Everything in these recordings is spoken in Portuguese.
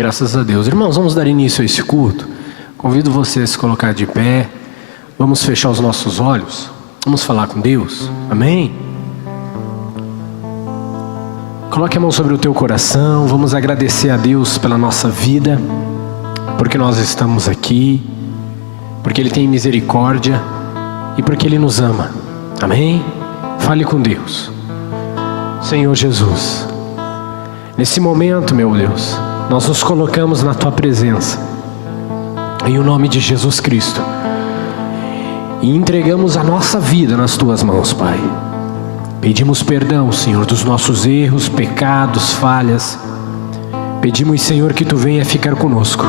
Graças a Deus. Irmãos, vamos dar início a esse culto. Convido você a se colocar de pé. Vamos fechar os nossos olhos. Vamos falar com Deus. Amém? Coloque a mão sobre o teu coração. Vamos agradecer a Deus pela nossa vida, porque nós estamos aqui, porque Ele tem misericórdia e porque Ele nos ama. Amém? Fale com Deus. Senhor Jesus, nesse momento, meu Deus, nós nos colocamos na Tua presença, em o nome de Jesus Cristo, e entregamos a nossa vida nas Tuas mãos, Pai. Pedimos perdão, Senhor, dos nossos erros, pecados, falhas. Pedimos, Senhor, que Tu venha ficar conosco.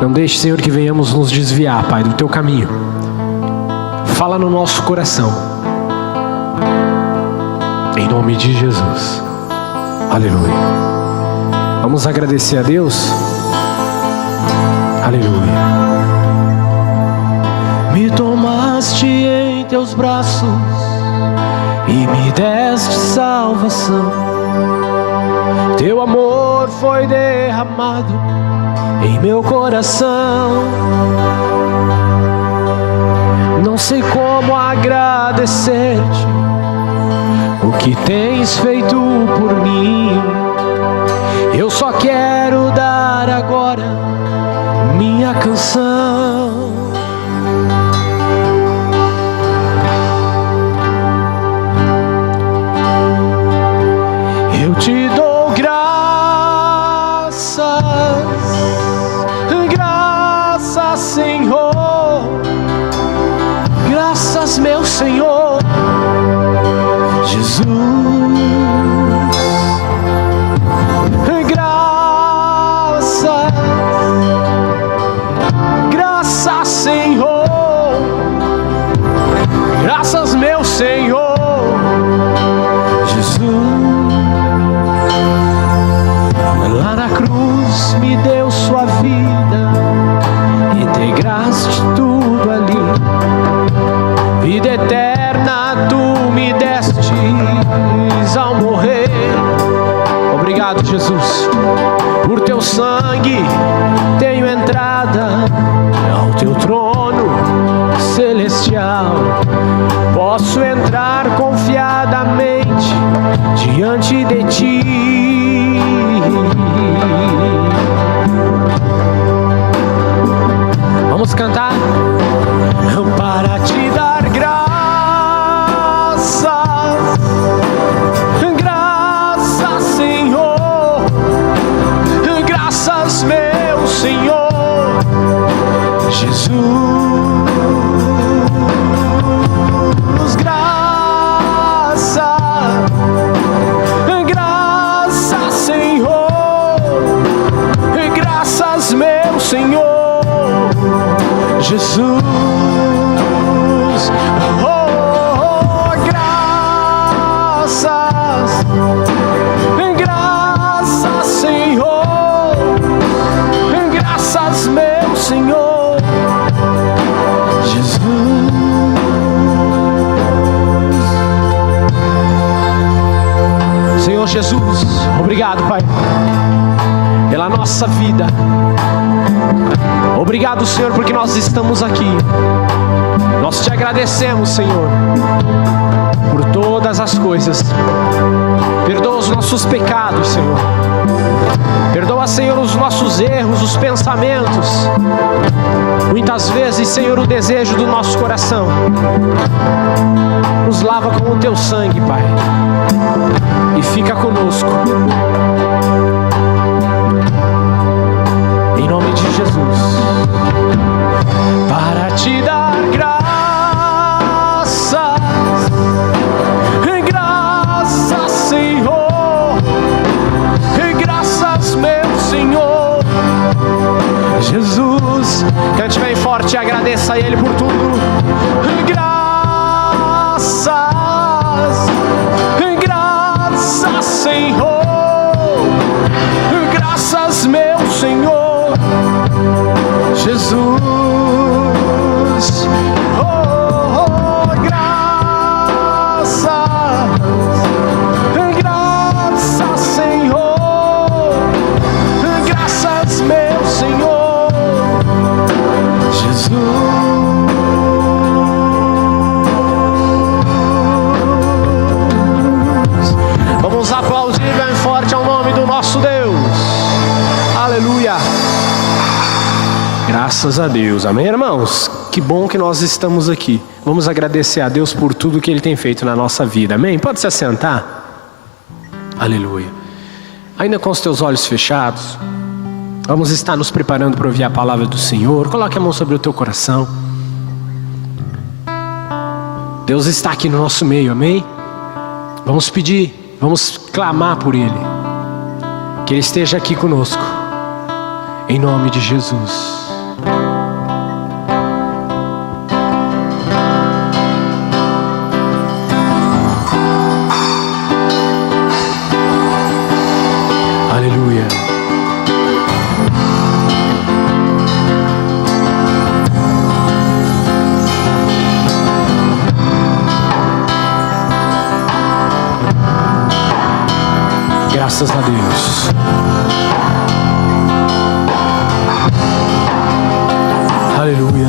Não deixe, Senhor, que venhamos nos desviar, Pai, do Teu caminho. Fala no nosso coração, em nome de Jesus. Aleluia. Vamos agradecer a Deus. Aleluia. Me tomaste em Teus braços e me deste salvação. Teu amor foi derramado em meu coração. Não sei como agradecer-te o que tens feito por mim. Eu só quero dar agora minha canção. Eu te dou graças, graças, Senhor, graças, meu Senhor Jesus. Graças, Senhor, graças, meu Senhor Jesus. Lá na cruz me deu sua vida, integraste tudo ali. Vida eterna tu me destes ao morrer. Obrigado, Jesus, por Teu sangue tenho entrada ao Teu trono celestial. Posso entrar confiadamente diante de Ti. Vamos cantar para Te dar graças, graças, Senhor, graças, meu Senhor Jesus. Graças, graças, Senhor, graças, meu Senhor Jesus. Oh, graças, graças, Senhor, graças, meu Senhor Jesus. Senhor Jesus, obrigado, Pai, pela nossa vida. Obrigado, Senhor, porque nós estamos aqui. Nós Te agradecemos, Senhor, por todas as coisas. Perdoa os nossos pecados, Senhor. Perdoa, Senhor, os nossos erros, os pensamentos. Muitas vezes, Senhor, o desejo do nosso coração. Nos lava com o Teu sangue, Pai, e fica conosco. Em nome de Jesus. Para Te dar graças, graças, Senhor, graças, meu Senhor Jesus. Cante bem forte e agradeça a Ele por tudo. Graças, graças, Senhor, graças, meu Senhor Jesus. Graças, Senhor, Graças a Deus, amém, irmãos? Que bom que nós estamos aqui. Vamos agradecer a Deus por tudo que Ele tem feito na nossa vida, amém? Pode se assentar? Aleluia. Ainda com os teus olhos fechados, vamos estar nos preparando para ouvir a palavra do Senhor. Coloque a mão sobre o teu coração. Deus está aqui no nosso meio, amém? Vamos pedir, vamos clamar por Ele, que Ele esteja aqui conosco, em nome de Jesus. Aleluia. Graças a Deus. Aleluia.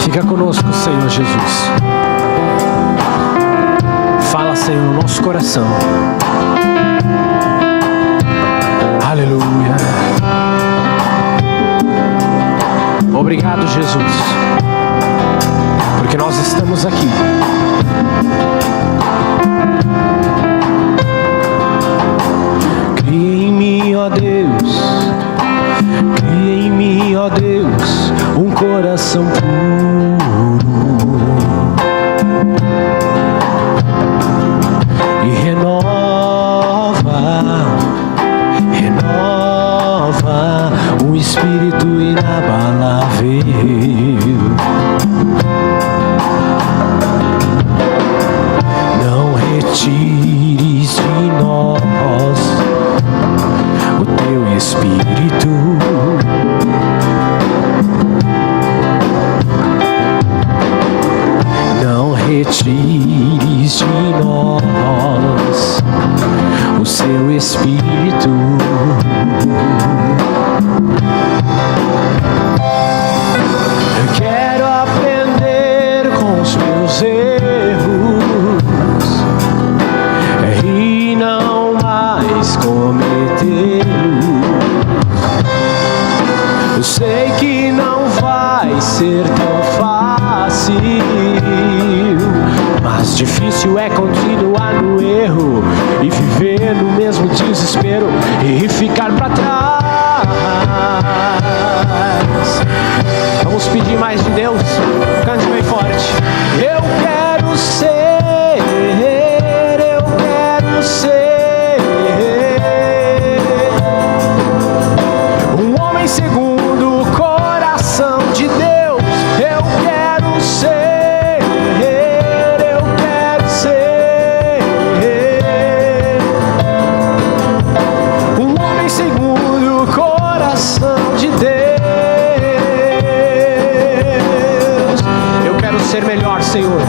Fica conosco, Senhor Jesus. Fala, Senhor, no nosso coração. Aleluia. Obrigado, Jesus, porque nós estamos aqui. Cria em mim, ó Deus, cria em mim, ó Deus, um coração puro e renova um espírito inabalável. Não retires de nós o teu espírito. Não retires de nós o seu espírito. Eu quero aprender com os meus erros e não mais cometê-los. Eu sei que não vai ser tão fácil, mas difícil é continuar no erro e viver no mesmo desespero e ficar pra trás. Vamos pedir mais de Deus. Cante bem forte. Eu quero ser um homem segundo o coração de Deus. Eu quero ser um homem segundo o coração de Deus. Eu quero ser melhor, Senhor.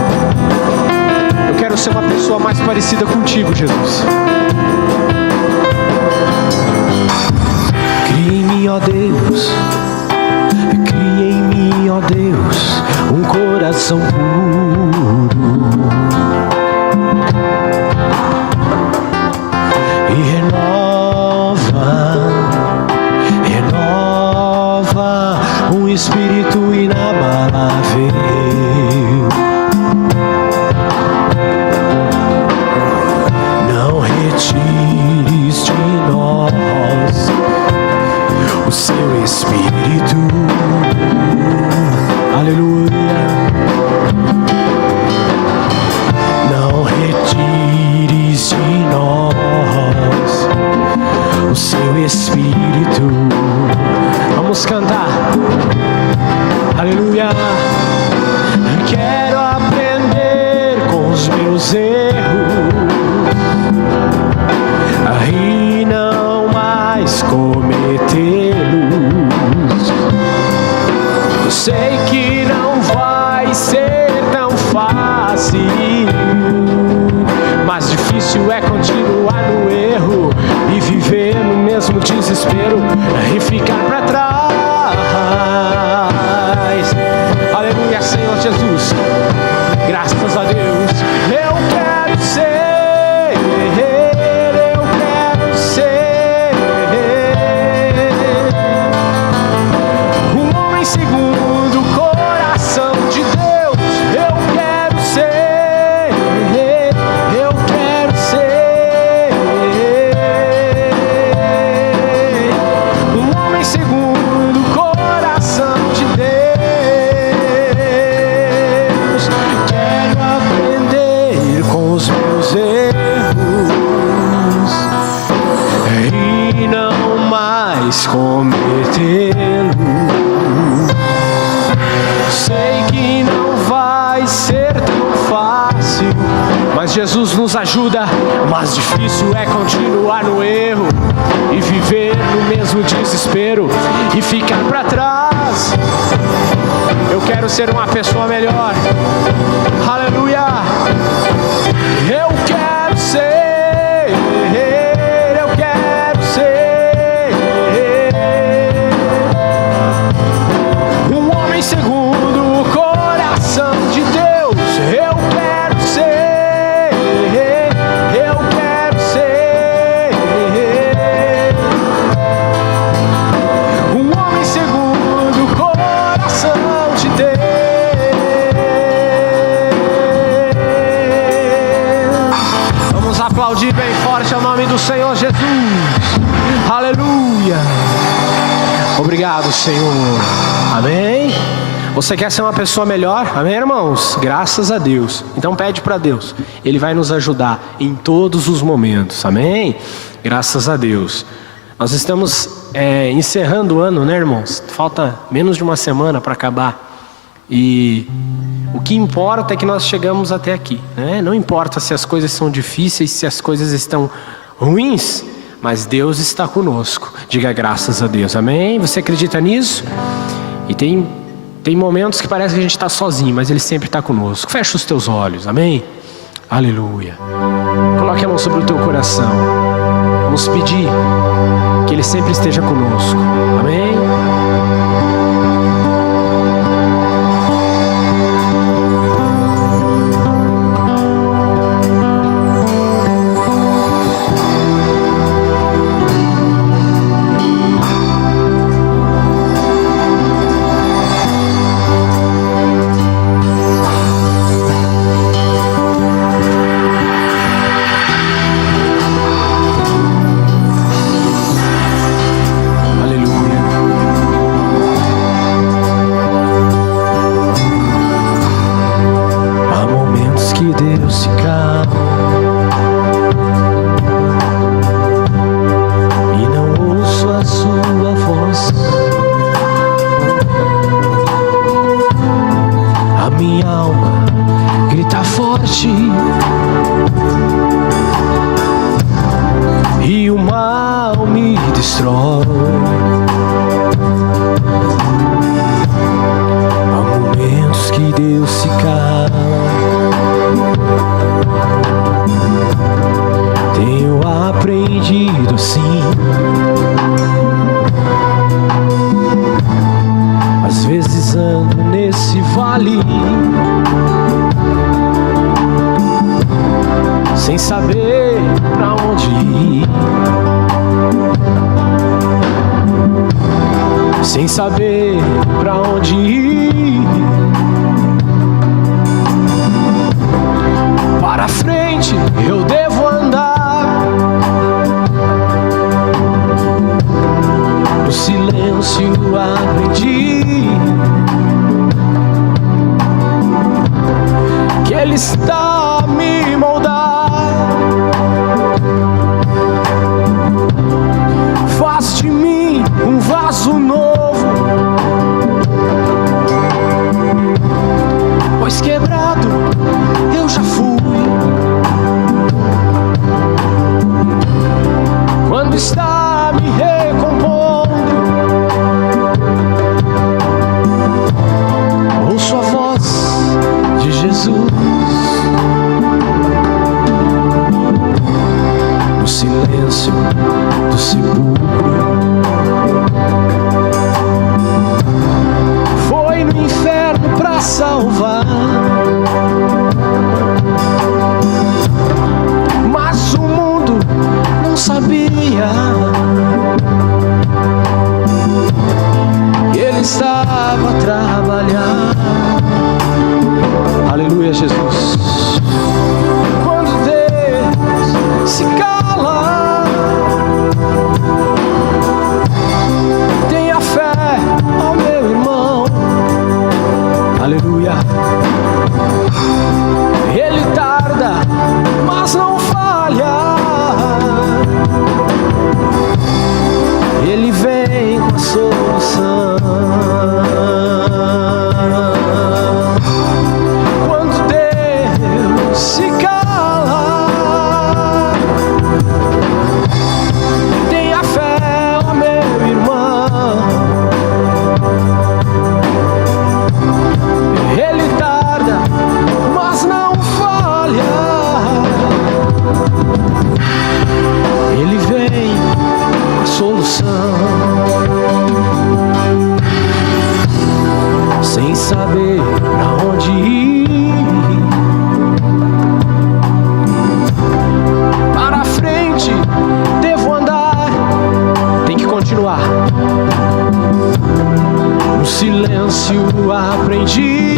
Eu quero ser uma pessoa mais parecida contigo, Jesus. Cria em mim, ó Deus, cria em mim, ó Deus, um coração puro e renova um espírito inabalável. Não retires de nós o seu espírito. Aleluia. Não retires de nós o seu espírito. Vamos cantar. Aleluia. Quero aprender com os meus erros e não mais cometê-los. Eu sei que não vai ser tão fácil, mas difícil é continuar no erro e viver no mesmo desespero e ficar pra trás. Aleluia, Senhor Jesus. Graças a Deus. Eu quero ser, eu quero ser segundo o coração de Deus. Eu quero ser, eu quero ser um homem segundo o coração de Deus. Quero aprender com os meus erros e não mais cometê-los. Sei que não vai ser tão fácil, mas Jesus nos ajuda. O mais difícil é continuar no erro e viver no mesmo desespero e ficar para trás. Eu quero ser uma pessoa melhor. Aleluia. Eu quero ser, eu quero ser um homem segundo o coração de Deus. Eu quero ser, eu quero ser um homem segundo o coração de Deus. Vamos aplaudir bem forte ao nome do Senhor Jesus. Aleluia. Obrigado, Senhor. Amém. Você quer ser uma pessoa melhor? Amém, irmãos? Graças a Deus. Então pede para Deus. Ele vai nos ajudar em todos os momentos. Amém? Graças a Deus. Nós estamos encerrando o ano, né, irmãos? Falta menos de uma semana para acabar. E o que importa é que nós chegamos até aqui, né? Não importa se as coisas são difíceis, se as coisas estão ruins, mas Deus está conosco. Diga graças a Deus. Amém? Você acredita nisso? E tem momentos que parece que a gente está sozinho, mas Ele sempre está conosco. Fecha os teus olhos. Amém? Aleluia. Coloque a mão sobre o teu coração. Vamos pedir que Ele sempre esteja conosco. Amém? Sem saber pra onde ir, sem saber pra onde ir. Para frente eu devo andar, no silêncio aprendi que Ele está a me moldar. Faz de mim um vaso novo, pois quebrado eu já fui. Quando está me recompondo, ouço a voz de Jesus no silêncio do sepulcro. Foi no inferno pra salvar, mas o mundo não sabia que Ele estava silêncio aprendi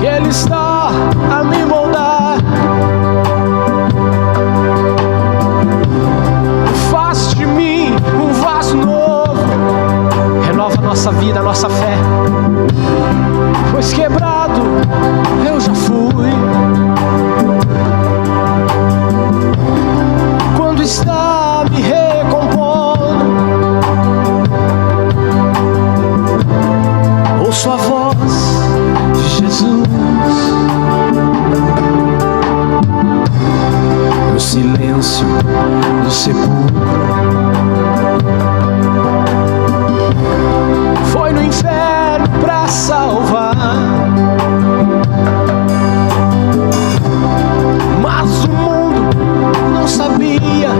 que Ele está a me moldar. Faz de mim um vaso novo, renova nossa vida, nossa fé, pois quebrado eu já fui. Quando está me recompondo, ouço a voz de Jesus. No silêncio do sepulcro, foi no inferno pra salvar, mas o mundo não sabia.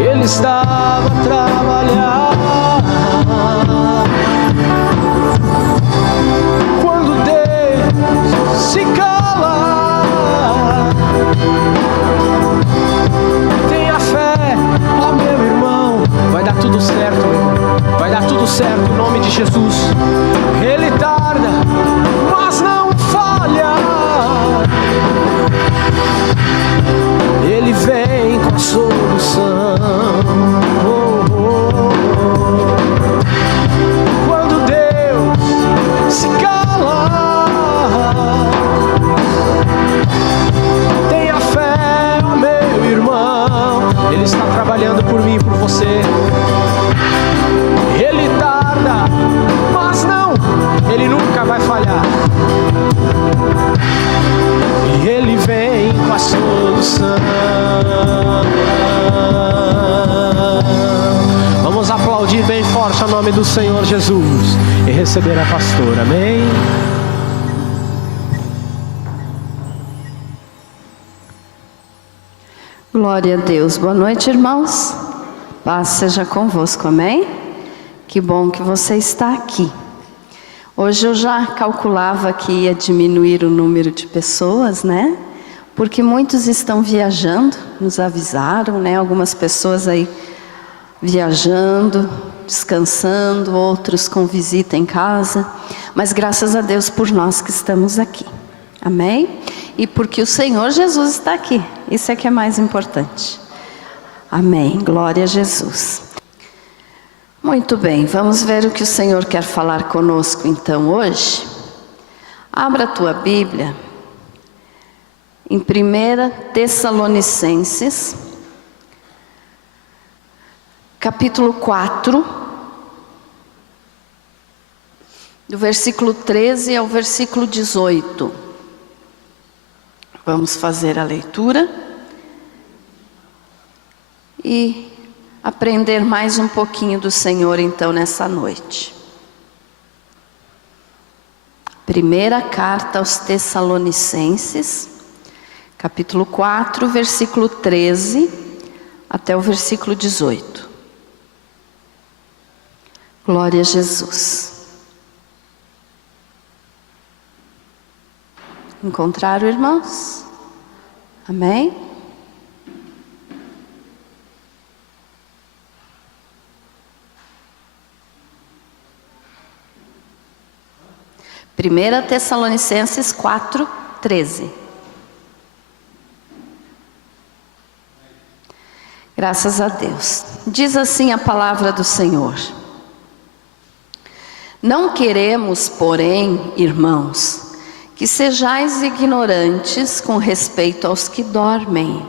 Ele estava a trabalhar. Quando Deus se cala, tenha fé, ó meu irmão. Vai dar tudo certo, meu irmão. Vai dar tudo certo em nome de Jesus. Ele tarda, mas não falha. Ele vem com a solução. Quando Deus se cala, tenha fé, ó meu irmão. Ele está trabalhando por mim e por você. Ele tarda, mas não, Ele nunca vai falhar. E Ele vem com a solução. Vamos aplaudir bem forte o nome do Senhor Jesus e receber a pastora, amém? Glória a Deus. Boa noite, irmãos. Paz seja convosco, amém? Que bom que você está aqui. Hoje eu já calculava que ia diminuir o número de pessoas, né? Porque muitos estão viajando, nos avisaram, né? Algumas pessoas aí viajando, descansando, outros com visita em casa. Mas graças a Deus por nós que estamos aqui, amém? E porque o Senhor Jesus está aqui, isso é que é mais importante. Amém, glória a Jesus. Muito bem, vamos ver o que o Senhor quer falar conosco então hoje. Abra a tua Bíblia em 1 Tessalonicenses, capítulo 4, do versículo 13 ao versículo 18. Vamos fazer a leitura e aprender mais um pouquinho do Senhor então nessa noite. Primeira carta aos Tessalonicenses, capítulo 4, versículo 13 até o versículo 18. Glória a Jesus. Encontraram, irmãos? Amém? Primeira Tessalonicenses 4, 13. Graças a Deus. Diz assim a palavra do Senhor: não queremos, porém, irmãos, que sejais ignorantes com respeito aos que dormem,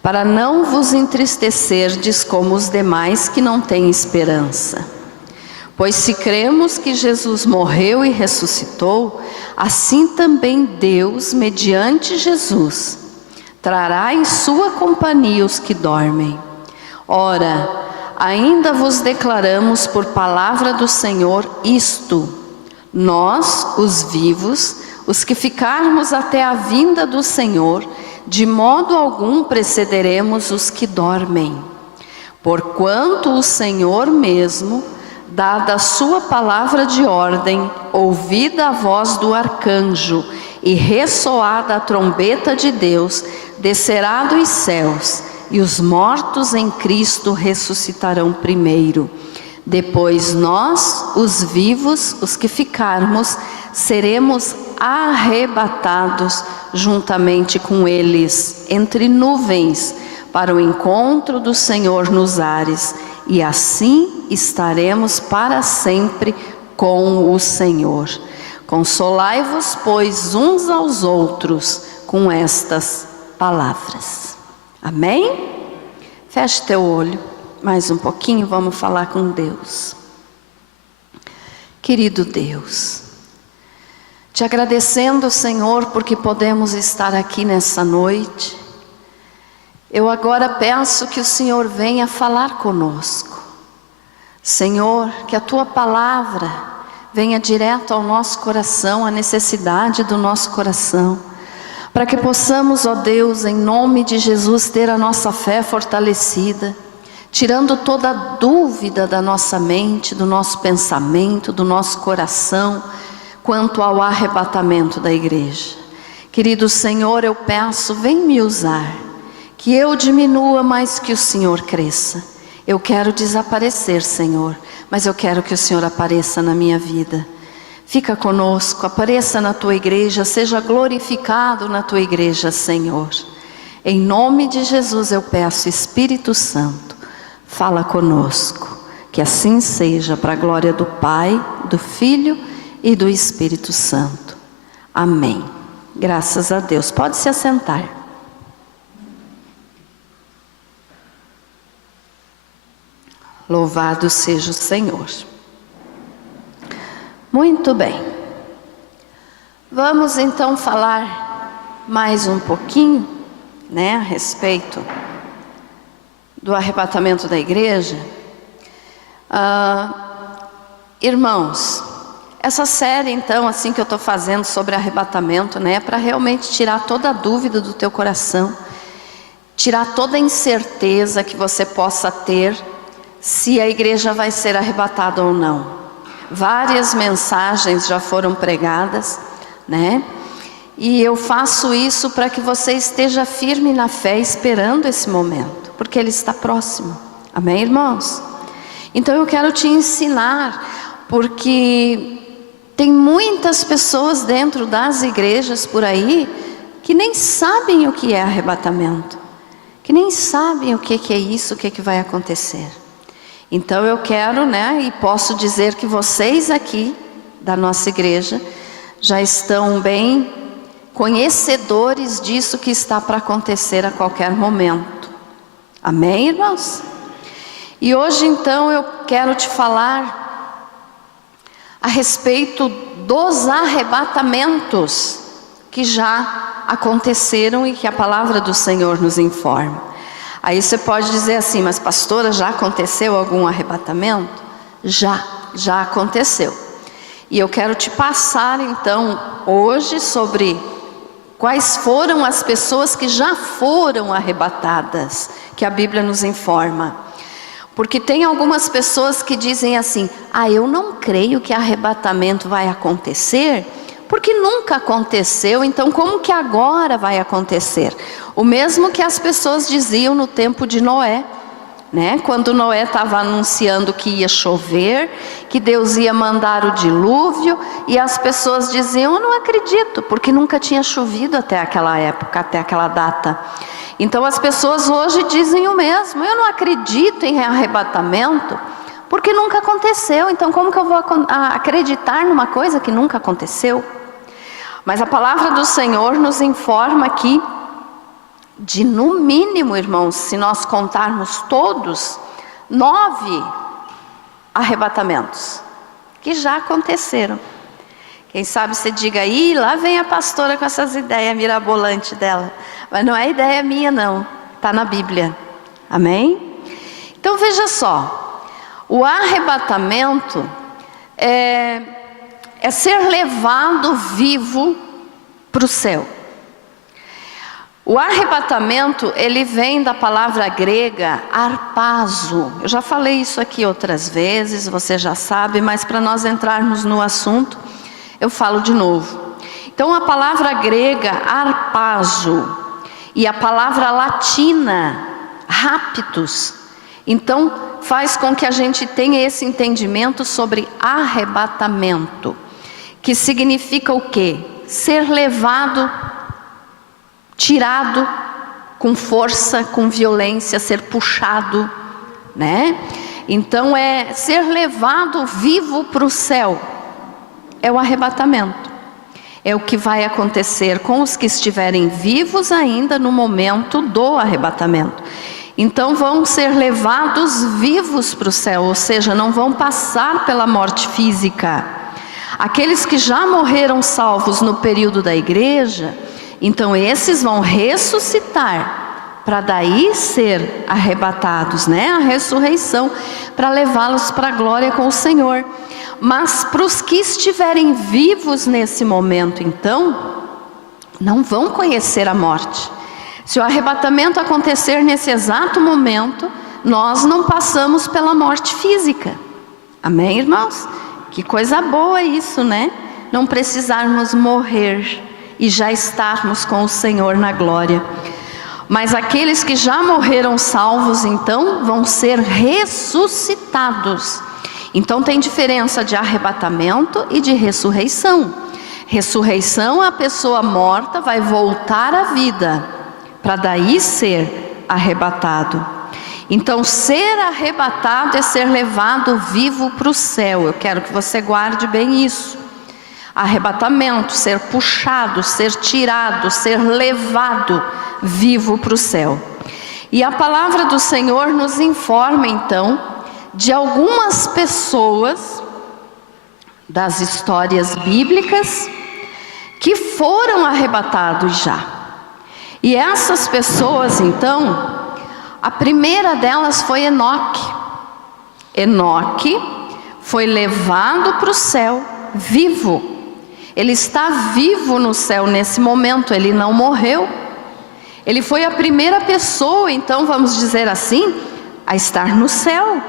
para não vos entristecerdes como os demais que não têm esperança. Pois se cremos que Jesus morreu e ressuscitou, assim também Deus, mediante Jesus, trará em sua companhia os que dormem. Ora, ainda vos declaramos por palavra do Senhor isto: nós, os vivos, os que ficarmos até a vinda do Senhor, de modo algum precederemos os que dormem. Porquanto o Senhor mesmo, dada a sua palavra de ordem, ouvida a voz do arcanjo e ressoada a trombeta de Deus, descerá dos céus, e os mortos em Cristo ressuscitarão primeiro. Depois nós, os vivos, os que ficarmos, seremos arrebatados juntamente com eles, entre nuvens, para o encontro do Senhor nos ares, e assim estaremos para sempre com o Senhor. Consolai-vos, pois, uns aos outros com estas palavras. Amém? Feche teu olho, mais um pouquinho, vamos falar com Deus. Querido Deus, te agradecendo, Senhor, porque podemos estar aqui nessa noite. Eu agora peço que o Senhor venha falar conosco. Senhor, que a tua palavra venha direto ao nosso coração, a necessidade do nosso coração, para que possamos, ó Deus, em nome de Jesus, ter a nossa fé fortalecida, tirando toda dúvida da nossa mente, do nosso pensamento, do nosso coração, quanto ao arrebatamento da igreja. Querido Senhor, eu peço, vem me usar, que eu diminua, mas que o Senhor cresça. Eu quero desaparecer, Senhor, mas eu quero que o Senhor apareça na minha vida. Fica conosco, apareça na tua igreja, seja glorificado na tua igreja, Senhor. Em nome de Jesus eu peço, Espírito Santo, fala conosco, que assim seja, para a glória do Pai, do Filho e do Espírito Santo. Amém. Graças a Deus. Pode se assentar. Louvado seja o Senhor. Muito bem. Vamos então falar mais um pouquinho, a respeito do arrebatamento da igreja. Irmãos, essa série então, assim que eu estou fazendo sobre arrebatamento, para realmente tirar toda a dúvida do teu coração, tirar toda a incerteza que você possa ter se a igreja vai ser arrebatada ou não. Várias mensagens já foram pregadas, e eu faço isso para que você esteja firme na fé, esperando esse momento, porque ele está próximo. Amém, irmãos? Então eu quero te ensinar, porque tem muitas pessoas dentro das igrejas por aí que nem sabem o que é arrebatamento, que nem sabem o que é isso, o que vai acontecer. Então eu quero, e posso dizer que vocês aqui da nossa igreja já estão bem conhecedores disso que está para acontecer a qualquer momento. Amém, irmãos? E hoje então eu quero te falar a respeito dos arrebatamentos que já aconteceram e que a palavra do Senhor nos informa. Aí você pode dizer assim, mas pastora, já aconteceu algum arrebatamento? Já aconteceu. E eu quero te passar então hoje sobre quais foram as pessoas que já foram arrebatadas, que a Bíblia nos informa. Porque tem algumas pessoas que dizem assim, eu não creio que arrebatamento vai acontecer, porque nunca aconteceu, então como que agora vai acontecer? O mesmo que as pessoas diziam no tempo de Noé, quando Noé estava anunciando que ia chover, que Deus ia mandar o dilúvio, e as pessoas diziam, eu não acredito, porque nunca tinha chovido até aquela época, até aquela data. Então as pessoas hoje dizem o mesmo, eu não acredito em arrebatamento, porque nunca aconteceu, então como que eu vou acreditar numa coisa que nunca aconteceu? Mas a palavra do Senhor nos informa aqui de, no mínimo, irmãos, se nós contarmos todos, 9 arrebatamentos que já aconteceram. Quem sabe você diga aí, lá vem a pastora com essas ideias mirabolantes dela. Mas não é ideia minha não, está na Bíblia. Amém? Então veja só, o arrebatamento é ser levado vivo para o céu. O arrebatamento, ele vem da palavra grega harpazo. Eu já falei isso aqui outras vezes, você já sabe, mas para nós entrarmos no assunto, eu falo de novo. Então a palavra grega harpazo e a palavra latina rápidos. Então faz com que a gente tenha esse entendimento sobre arrebatamento, que significa o quê? Ser levado, tirado com força, com violência, ser puxado, né? Então é ser levado vivo para o céu, é o arrebatamento. É o que vai acontecer com os que estiverem vivos ainda no momento do arrebatamento. Então vão ser levados vivos para o céu, ou seja, não vão passar pela morte física. Aqueles que já morreram salvos no período da igreja, então esses vão ressuscitar, para daí ser arrebatados, né? A ressurreição, para levá-los para a glória com o Senhor. Mas para os que estiverem vivos nesse momento, então, não vão conhecer a morte. Se o arrebatamento acontecer nesse exato momento, nós não passamos pela morte física. Amém, irmãos? Que coisa boa isso, né? Não precisarmos morrer e já estarmos com o Senhor na glória. Mas aqueles que já morreram salvos, então, vão ser ressuscitados. Então tem diferença de arrebatamento e de ressurreição. Ressurreição, a pessoa morta vai voltar à vida, para daí ser arrebatado. Então ser arrebatado é ser levado vivo para o céu. Eu quero que você guarde bem isso. Arrebatamento, ser puxado, ser tirado, ser levado vivo para o céu. E a palavra do Senhor nos informa então de algumas pessoas das histórias bíblicas que foram arrebatados já. E essas pessoas então, a primeira delas foi Enoque. Enoque foi levado para o céu vivo. Ele está vivo no céu nesse momento, ele não morreu. Ele foi a primeira pessoa, então vamos dizer assim, a estar no céu.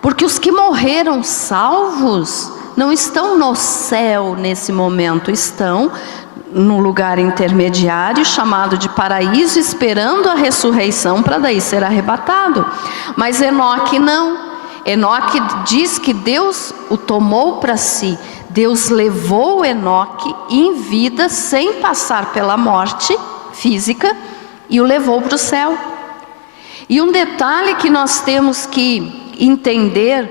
Porque os que morreram salvos não estão no céu nesse momento, estão no lugar intermediário chamado de paraíso, esperando a ressurreição para daí ser arrebatado. Mas Enoque não. Enoque diz que Deus o tomou para si. Deus levou Enoque em vida, sem passar pela morte física, e o levou para o céu. E um detalhe que nós temos que entender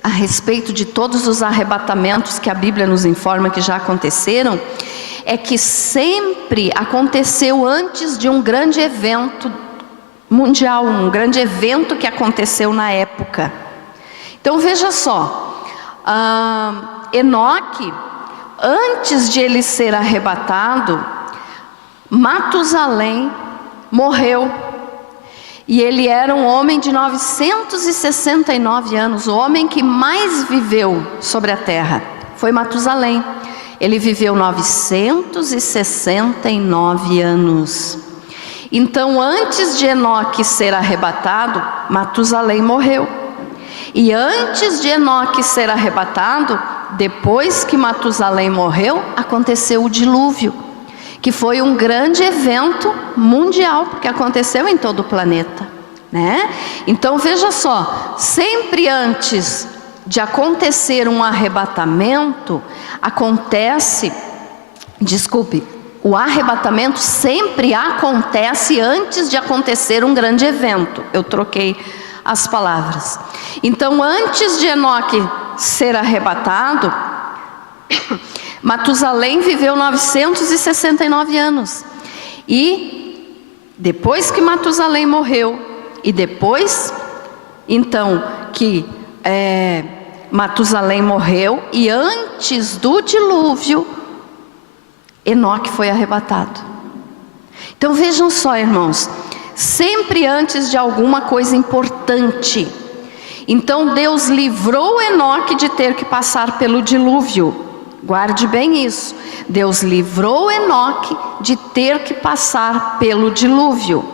a respeito de todos os arrebatamentos que a Bíblia nos informa que já aconteceram, é que sempre aconteceu antes de um grande evento mundial, um grande evento que aconteceu na época. Então veja só, Enoque, antes de ele ser arrebatado, Matusalém morreu. E ele era um homem de 969 anos, o homem que mais viveu sobre a terra foi Matusalém. Ele viveu 969 anos. Então, antes de Enoque ser arrebatado, Matusalém morreu. E antes de Enoque ser arrebatado, depois que Matusalém morreu, aconteceu o dilúvio, que foi um grande evento mundial, porque aconteceu em todo o planeta, né? Então veja só, sempre antes de acontecer um arrebatamento, o arrebatamento sempre acontece antes de acontecer um grande evento. Eu troquei as palavras. Então antes de Enoque ser arrebatado, Matusalém viveu 969 anos. E depois que Matusalém morreu, e depois então que Matusalém morreu, e antes do dilúvio, Enoque foi arrebatado. Então vejam só, irmãos, sempre antes de alguma coisa importante. Então Deus livrou Enoque de ter que passar pelo dilúvio. Guarde bem isso. Deus livrou Enoque de ter que passar pelo dilúvio.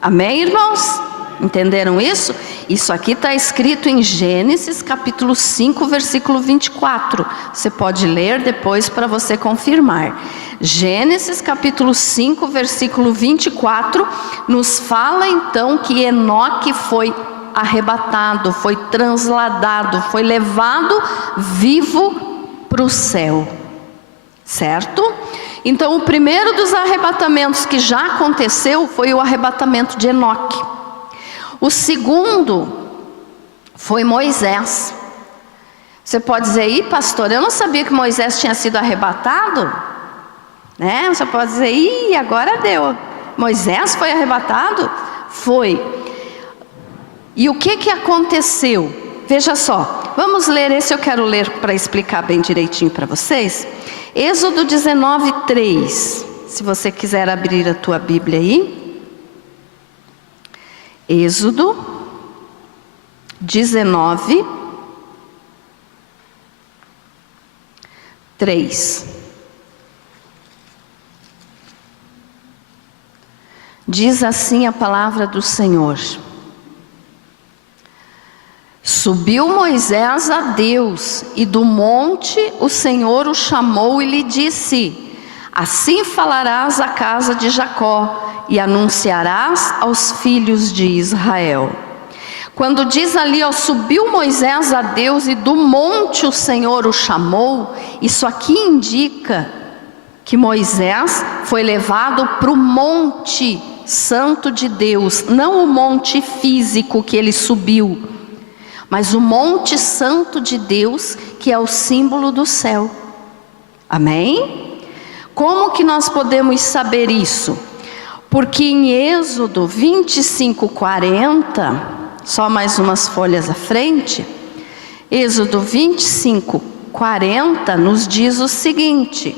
Amém, irmãos? Entenderam isso? Isso aqui está escrito em Gênesis capítulo 5, versículo 24. Você pode ler depois para você confirmar. Gênesis capítulo 5, versículo 24, nos fala então que Enoque foi arrebatado, foi transladado, foi levado vivo para o céu, certo? Então o primeiro dos arrebatamentos que já aconteceu foi o arrebatamento de Enoque. O segundo foi Moisés. Você pode dizer, "Ih, pastor, eu não sabia que Moisés tinha sido arrebatado", né? Você pode dizer, "Ih, agora deu, Moisés foi arrebatado?" Foi. E o que aconteceu? Veja só, vamos ler esse, eu quero ler para explicar bem direitinho para vocês. Êxodo 19, 3. Se você quiser abrir a tua Bíblia aí. Êxodo 19, 3. Diz assim a palavra do Senhor: Subiu Moisés a Deus, e do monte o Senhor o chamou e lhe disse: Assim falarás à casa de Jacó, e anunciarás aos filhos de Israel. Quando diz ali, ó, subiu Moisés a Deus e do monte o Senhor o chamou, isso aqui indica que Moisés foi levado para o monte santo de Deus, não o monte físico que ele subiu, mas o monte santo de Deus, que é o símbolo do céu. Amém? Como que nós podemos saber isso? Porque em Êxodo 25, 40, só mais umas folhas à frente, Êxodo 25, 40 nos diz o seguinte: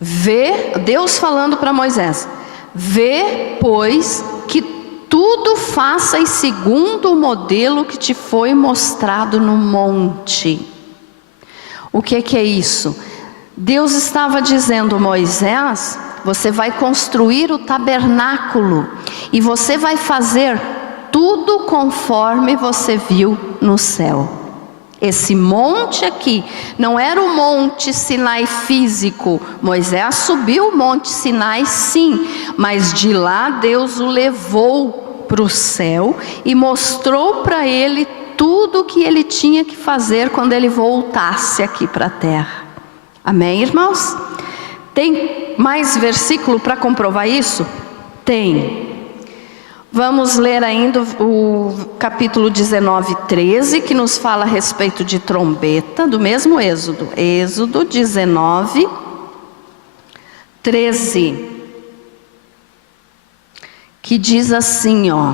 vê, Deus falando para Moisés, vê, pois, que tudo faças segundo o modelo que te foi mostrado no monte. O que é isso? Deus estava dizendo, Moisés, você vai construir o tabernáculo e você vai fazer tudo conforme você viu no céu. Esse monte aqui não era o monte Sinai físico. Moisés subiu o monte Sinai, sim, mas de lá Deus o levou para o céu e mostrou para ele tudo o que ele tinha que fazer quando ele voltasse aqui para a terra. Amém, irmãos? Tem mais versículo para comprovar isso? Tem. Vamos ler ainda o capítulo 19, 13, que nos fala a respeito de trombeta, do mesmo Êxodo. Êxodo 19, 13. Que diz assim, ó: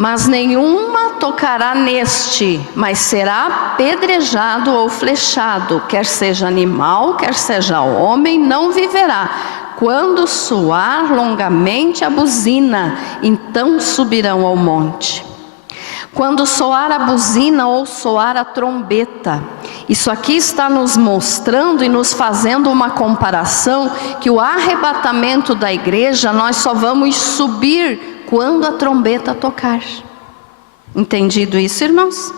Mas nenhuma tocará neste, mas será apedrejado ou flechado, quer seja animal, quer seja homem, não viverá. Quando soar longamente a buzina, então subirão ao monte. Quando soar a buzina ou soar a trombeta. Isso aqui está nos mostrando e nos fazendo uma comparação que o arrebatamento da igreja nós só vamos subir quando a trombeta tocar. Entendido isso, irmãos?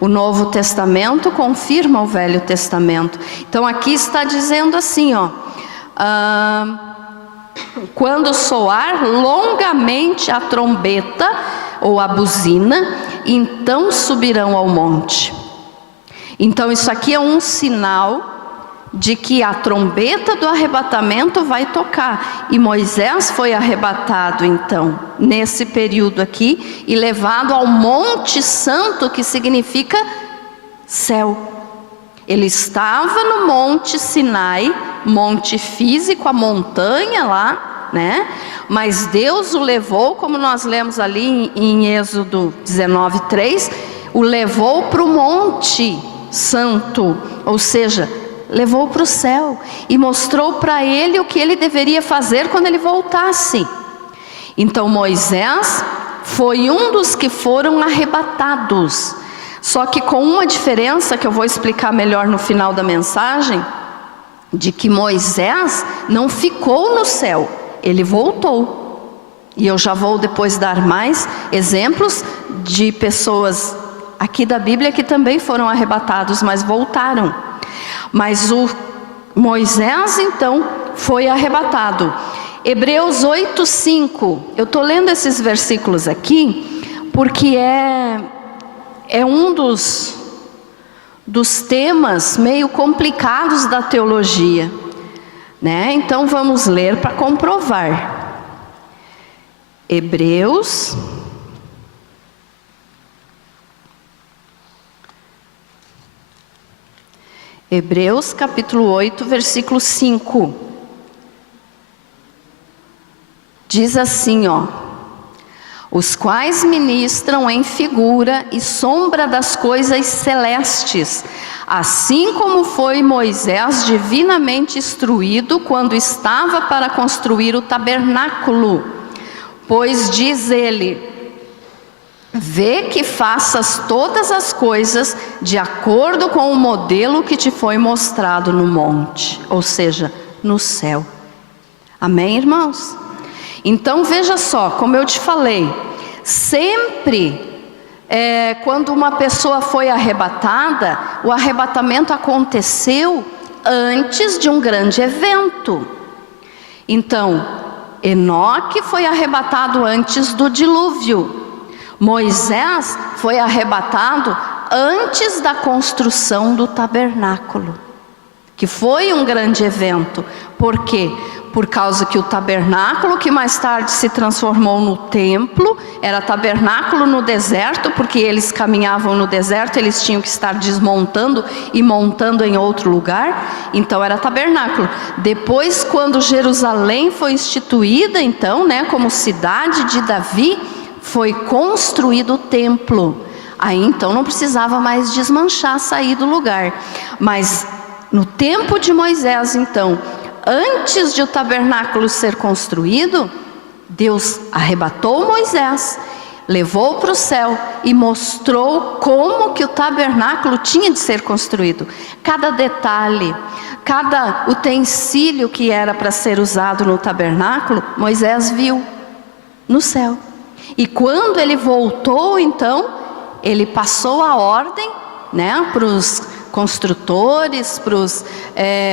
O Novo Testamento confirma o Velho Testamento. Então aqui está dizendo assim, ó: quando soar longamente a trombeta ou a buzina, então subirão ao monte. Então isso aqui é um sinal de que a trombeta do arrebatamento vai tocar. E Moisés foi arrebatado então, nesse período aqui, e levado ao Monte Santo, que significa céu. Ele estava no Monte Sinai, monte físico, a montanha lá, né? Mas Deus o levou, como nós lemos ali em Êxodo 19, 3, o levou para o Monte Santo, ou seja, levou para o céu e mostrou para ele o que ele deveria fazer quando ele voltasse. Então Moisés foi um dos que foram arrebatados, só que com uma diferença que eu vou explicar melhor no final da mensagem, de que Moisés não ficou no céu, ele voltou. E eu já vou depois dar mais exemplos de pessoas aqui da Bíblia que também foram arrebatados, mas voltaram. Mas o Moisés então foi arrebatado. Hebreus 8:5. Eu estou lendo esses versículos aqui porque é um dos temas meio complicados da teologia, né? Então vamos ler para comprovar. Hebreus capítulo 8, versículo 5. Diz assim, os quais ministram em figura e sombra das coisas celestes, assim como foi Moisés divinamente instruído quando estava para construir o tabernáculo. Pois diz ele: vê que faças todas as coisas de acordo com o modelo que te foi mostrado no monte, ou seja, no céu. Amém, irmãos? Então veja só, como eu te falei, sempre quando uma pessoa foi arrebatada, o arrebatamento aconteceu antes de um grande evento. Então, Enoque foi arrebatado antes do dilúvio. Moisés foi arrebatado antes da construção do tabernáculo, que foi um grande evento. Por quê? Por causa que o tabernáculo, que mais tarde se transformou no templo, era tabernáculo no deserto, porque eles caminhavam no deserto, eles tinham que estar desmontando e montando em outro lugar, então era tabernáculo. Depois, quando Jerusalém foi instituída, então, né, como cidade de Davi, foi construído o templo. Aí então não precisava mais desmanchar, sair do lugar. Mas no tempo de Moisés, então, antes de o tabernáculo ser construído, Deus arrebatou Moisés, levou para o céu e mostrou como que o tabernáculo tinha de ser construído. Cada detalhe, cada utensílio que era para ser usado no tabernáculo, Moisés viu no céu. E quando ele voltou, então, ele passou a ordem, né, para os construtores,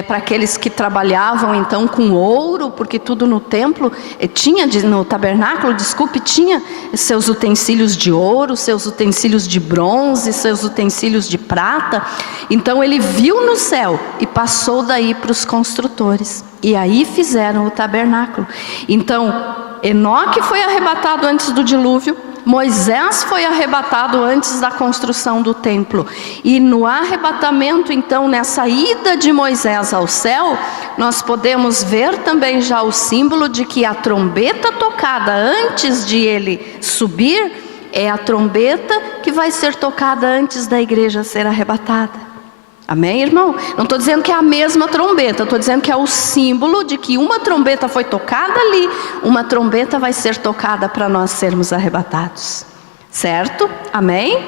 para aqueles que trabalhavam então com ouro, porque tudo no templo tinha, no tabernáculo, tinha seus utensílios de ouro, seus utensílios de bronze, seus utensílios de prata. Então ele viu no céu e passou daí para os construtores, e aí fizeram o tabernáculo. Então Enoque foi arrebatado antes do dilúvio, Moisés foi arrebatado antes da construção do templo. E no arrebatamento, então, nessa ida de Moisés ao céu, nós podemos ver também já o símbolo de que a trombeta tocada antes de ele subir é a trombeta que vai ser tocada antes da igreja ser arrebatada. Amém, irmão? Não estou dizendo que é a mesma trombeta, estou dizendo que é o símbolo de que uma trombeta foi tocada ali, uma trombeta vai ser tocada para nós sermos arrebatados. Certo? Amém?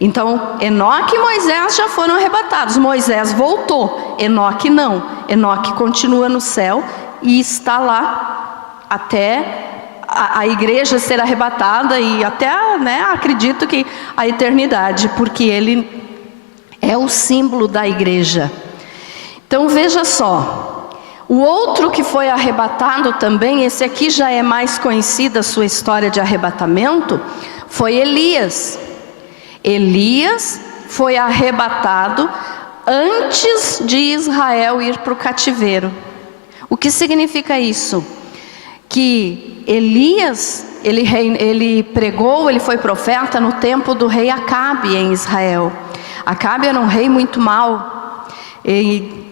Então, Enoque e Moisés já foram arrebatados. Moisés voltou, Enoque não. Enoque continua no céu e está lá até a igreja ser arrebatada e até, né, acredito que a eternidade, porque ele é o símbolo da igreja. Então veja só, o outro que foi arrebatado também, esse aqui já é mais conhecida a sua história de arrebatamento, foi Elias. Elias foi arrebatado antes de Israel ir para o cativeiro. O que significa isso? Que Elias, ele pregou, ele foi profeta no tempo do rei Acabe em Israel. Acabe era um rei muito mau,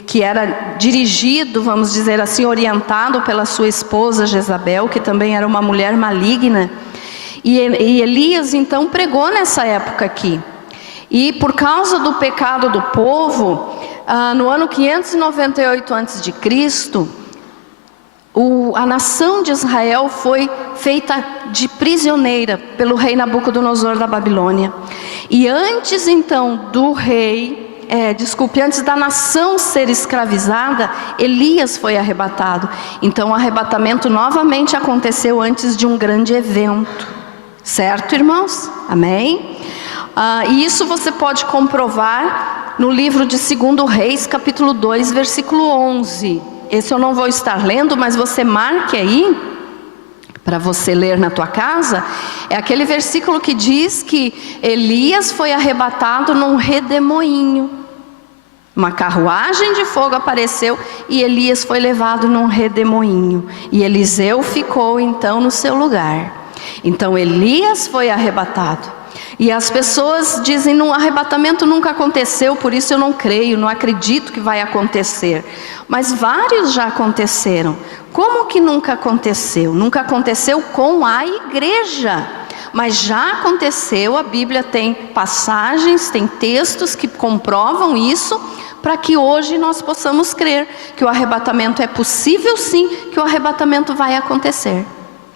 que era dirigido, vamos dizer assim, orientado pela sua esposa Jezabel, que também era uma mulher maligna. E Elias então pregou nessa época aqui. E por causa do pecado do povo, no ano 598 a.C., a nação de Israel foi feita de prisioneira pelo rei Nabucodonosor da Babilônia. E antes então do rei antes da nação ser escravizada, Elias foi arrebatado. Então o arrebatamento novamente aconteceu antes de um grande evento. Certo, irmãos? Amém? E isso você pode comprovar no livro de 2 Reis, capítulo 2, versículo 11. Esse eu não vou estar lendo, mas você marque aí, para você ler na tua casa. É aquele versículo que diz que Elias foi arrebatado num redemoinho. Uma carruagem de fogo apareceu e Elias foi levado num redemoinho. E Eliseu ficou então no seu lugar. Então Elias foi arrebatado. E as pessoas dizem, no arrebatamento nunca aconteceu, por isso eu não creio, não acredito que vai acontecer. Mas vários já aconteceram. Como que nunca aconteceu? Nunca aconteceu com a igreja. Mas já aconteceu, a Bíblia tem passagens, tem textos que comprovam isso, para que hoje nós possamos crer que o arrebatamento é possível sim, que o arrebatamento vai acontecer.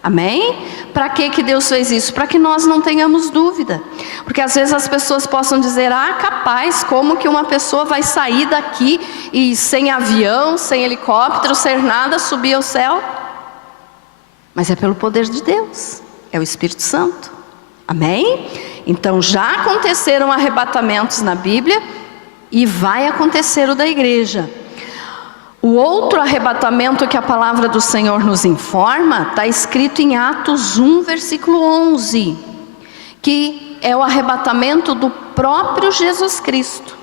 Amém? Para que Deus fez isso? Para que nós não tenhamos dúvida. Porque às vezes as pessoas possam dizer, capaz, como que uma pessoa vai sair daqui e sem avião, sem helicóptero, sem nada, subir ao céu? Mas é pelo poder de Deus, é o Espírito Santo. Amém? Então já aconteceram arrebatamentos na Bíblia e vai acontecer o da igreja. O outro arrebatamento que a palavra do Senhor nos informa, está escrito em Atos 1, versículo 11, que é o arrebatamento do próprio Jesus Cristo.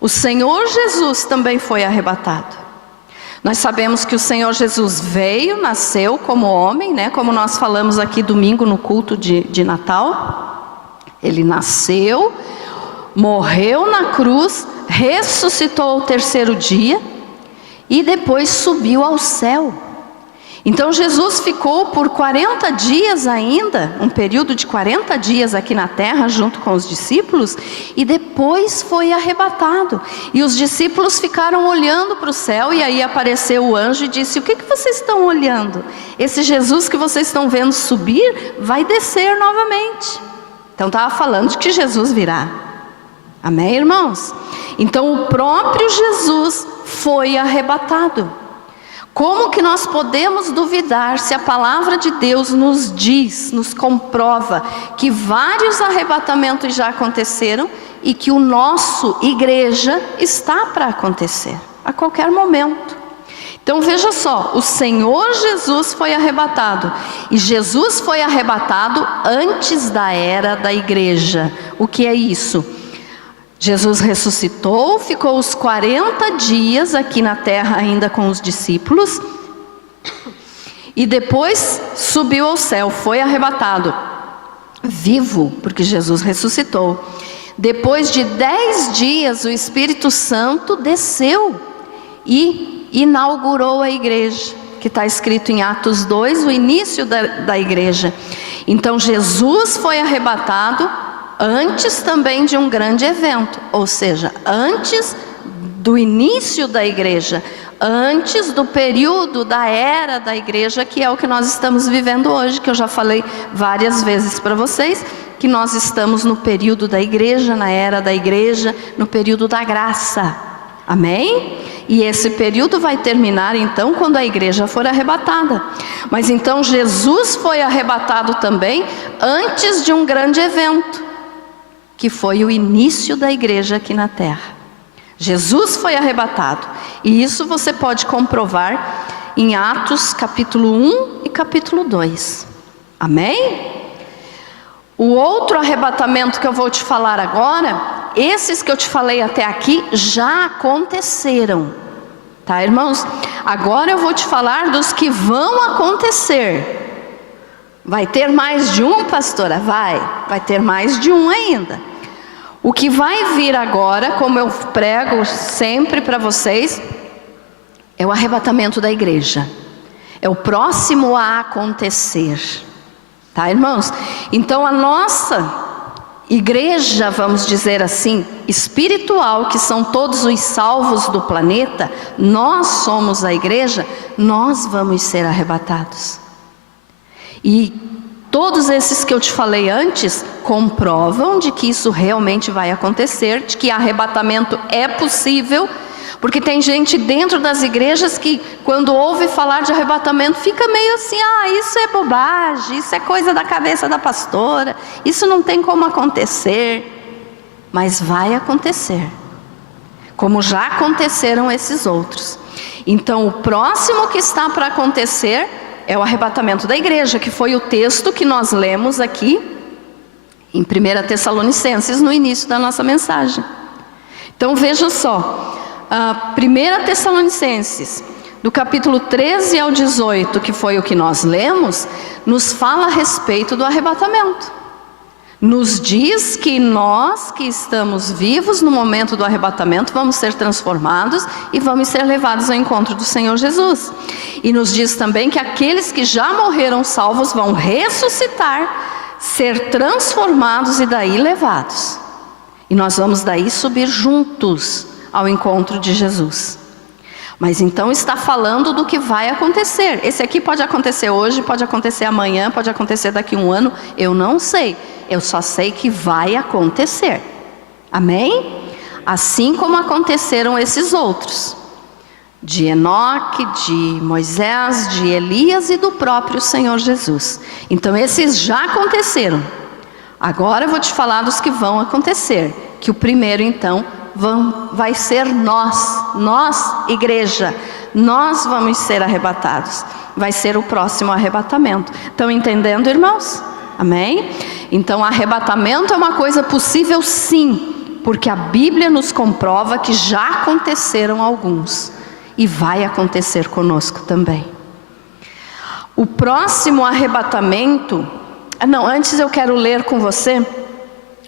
O Senhor Jesus também foi arrebatado. Nós sabemos que o Senhor Jesus veio, nasceu como homem, como nós falamos aqui domingo no culto de Natal. Ele nasceu, morreu na cruz, ressuscitou ao terceiro dia, e depois subiu ao céu. Então Jesus ficou por 40 dias ainda, um período de 40 dias aqui na terra, junto com os discípulos, e depois foi arrebatado. E os discípulos ficaram olhando para o céu, e aí apareceu o anjo e disse, o que vocês estão olhando? Esse Jesus que vocês estão vendo subir, vai descer novamente. Então estava falando de que Jesus virá. Amém, irmãos? Então o próprio Jesus foi arrebatado. Como que nós podemos duvidar se a palavra de Deus nos diz, nos comprova que vários arrebatamentos já aconteceram e que o nosso igreja está para acontecer a qualquer momento? Então veja só, o Senhor Jesus foi arrebatado, e Jesus foi arrebatado antes da era da igreja. O que é isso? Jesus ressuscitou, ficou os 40 dias aqui na terra ainda com os discípulos, e depois subiu ao céu, foi arrebatado, vivo, porque Jesus ressuscitou. Depois de 10 dias o Espírito Santo desceu e inaugurou a igreja, que está escrito em Atos 2, o início da igreja. Então Jesus foi arrebatado antes também de um grande evento, ou seja, antes do início da igreja, antes do período da era da igreja, que é o que nós estamos vivendo hoje, que eu já falei várias vezes para vocês, que nós estamos no período da igreja, na era da igreja, no período da graça. Amém? E esse período vai terminar então quando a igreja for arrebatada. Mas então Jesus foi arrebatado também antes de um grande evento, que foi o início da igreja aqui na terra. Jesus foi arrebatado, e isso você pode comprovar em Atos capítulo 1 e capítulo 2. Amém? O outro arrebatamento que eu vou te falar agora, esses que eu te falei até aqui já aconteceram, tá, irmãos? Agora eu vou te falar dos que vão acontecer. Vai ter mais de um, pastora? Vai ter mais de um ainda. O que vai vir agora, como eu prego sempre para vocês, é o arrebatamento da igreja. É o próximo a acontecer. Tá, irmãos? Então a nossa igreja, vamos dizer assim, espiritual, que são todos os salvos do planeta, nós somos a igreja, nós vamos ser arrebatados. E Todos esses que eu te falei antes comprovam de que isso realmente vai acontecer, de que arrebatamento é possível, porque tem gente dentro das igrejas que quando ouve falar de arrebatamento fica meio assim, isso é bobagem, isso é coisa da cabeça da pastora, isso não tem como acontecer. Mas vai acontecer, como já aconteceram esses outros. Então o próximo que está para acontecer é o arrebatamento da igreja, que foi o texto que nós lemos aqui em 1 Tessalonicenses, no início da nossa mensagem. Então veja só, 1 Tessalonicenses, do capítulo 13 ao 18, que foi o que nós lemos, nos fala a respeito do arrebatamento. Nos diz que nós que estamos vivos no momento do arrebatamento vamos ser transformados e vamos ser levados ao encontro do Senhor Jesus. E nos diz também que aqueles que já morreram salvos vão ressuscitar, ser transformados e daí levados. E nós vamos daí subir juntos ao encontro de Jesus. Mas então está falando do que vai acontecer. Esse aqui pode acontecer hoje, pode acontecer amanhã, pode acontecer daqui a um ano, eu não sei. Eu só sei que vai acontecer. Amém? Assim como aconteceram esses outros. De Enoque, de Moisés, de Elias e do próprio Senhor Jesus. Então esses já aconteceram. Agora eu vou te falar dos que vão acontecer. Que o primeiro então vai ser nós, igreja, nós vamos ser arrebatados. Vai ser o próximo arrebatamento. Estão entendendo, irmãos? Amém? Então arrebatamento é uma coisa possível sim, porque a Bíblia nos comprova que já aconteceram alguns e vai acontecer conosco também. O próximo arrebatamento, antes eu quero ler com você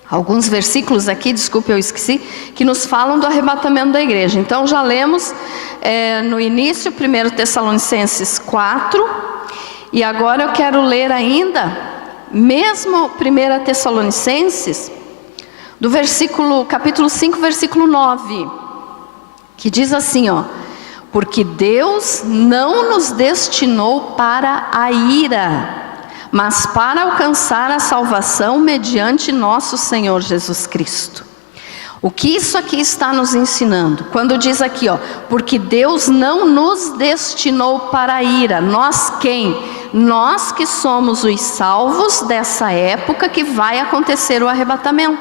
alguns versículos aqui, desculpe eu esqueci, que nos falam do arrebatamento da igreja. Então já lemos no início 1 Tessalonicenses 4, e agora eu quero ler ainda mesmo 1 Tessalonicenses, do capítulo 5, versículo 9, que diz assim, porque Deus não nos destinou para a ira, mas para alcançar a salvação mediante nosso Senhor Jesus Cristo. O que isso aqui está nos ensinando? Quando diz aqui, porque Deus não nos destinou para a ira. Nós quem? Nós que somos os salvos dessa época que vai acontecer o arrebatamento.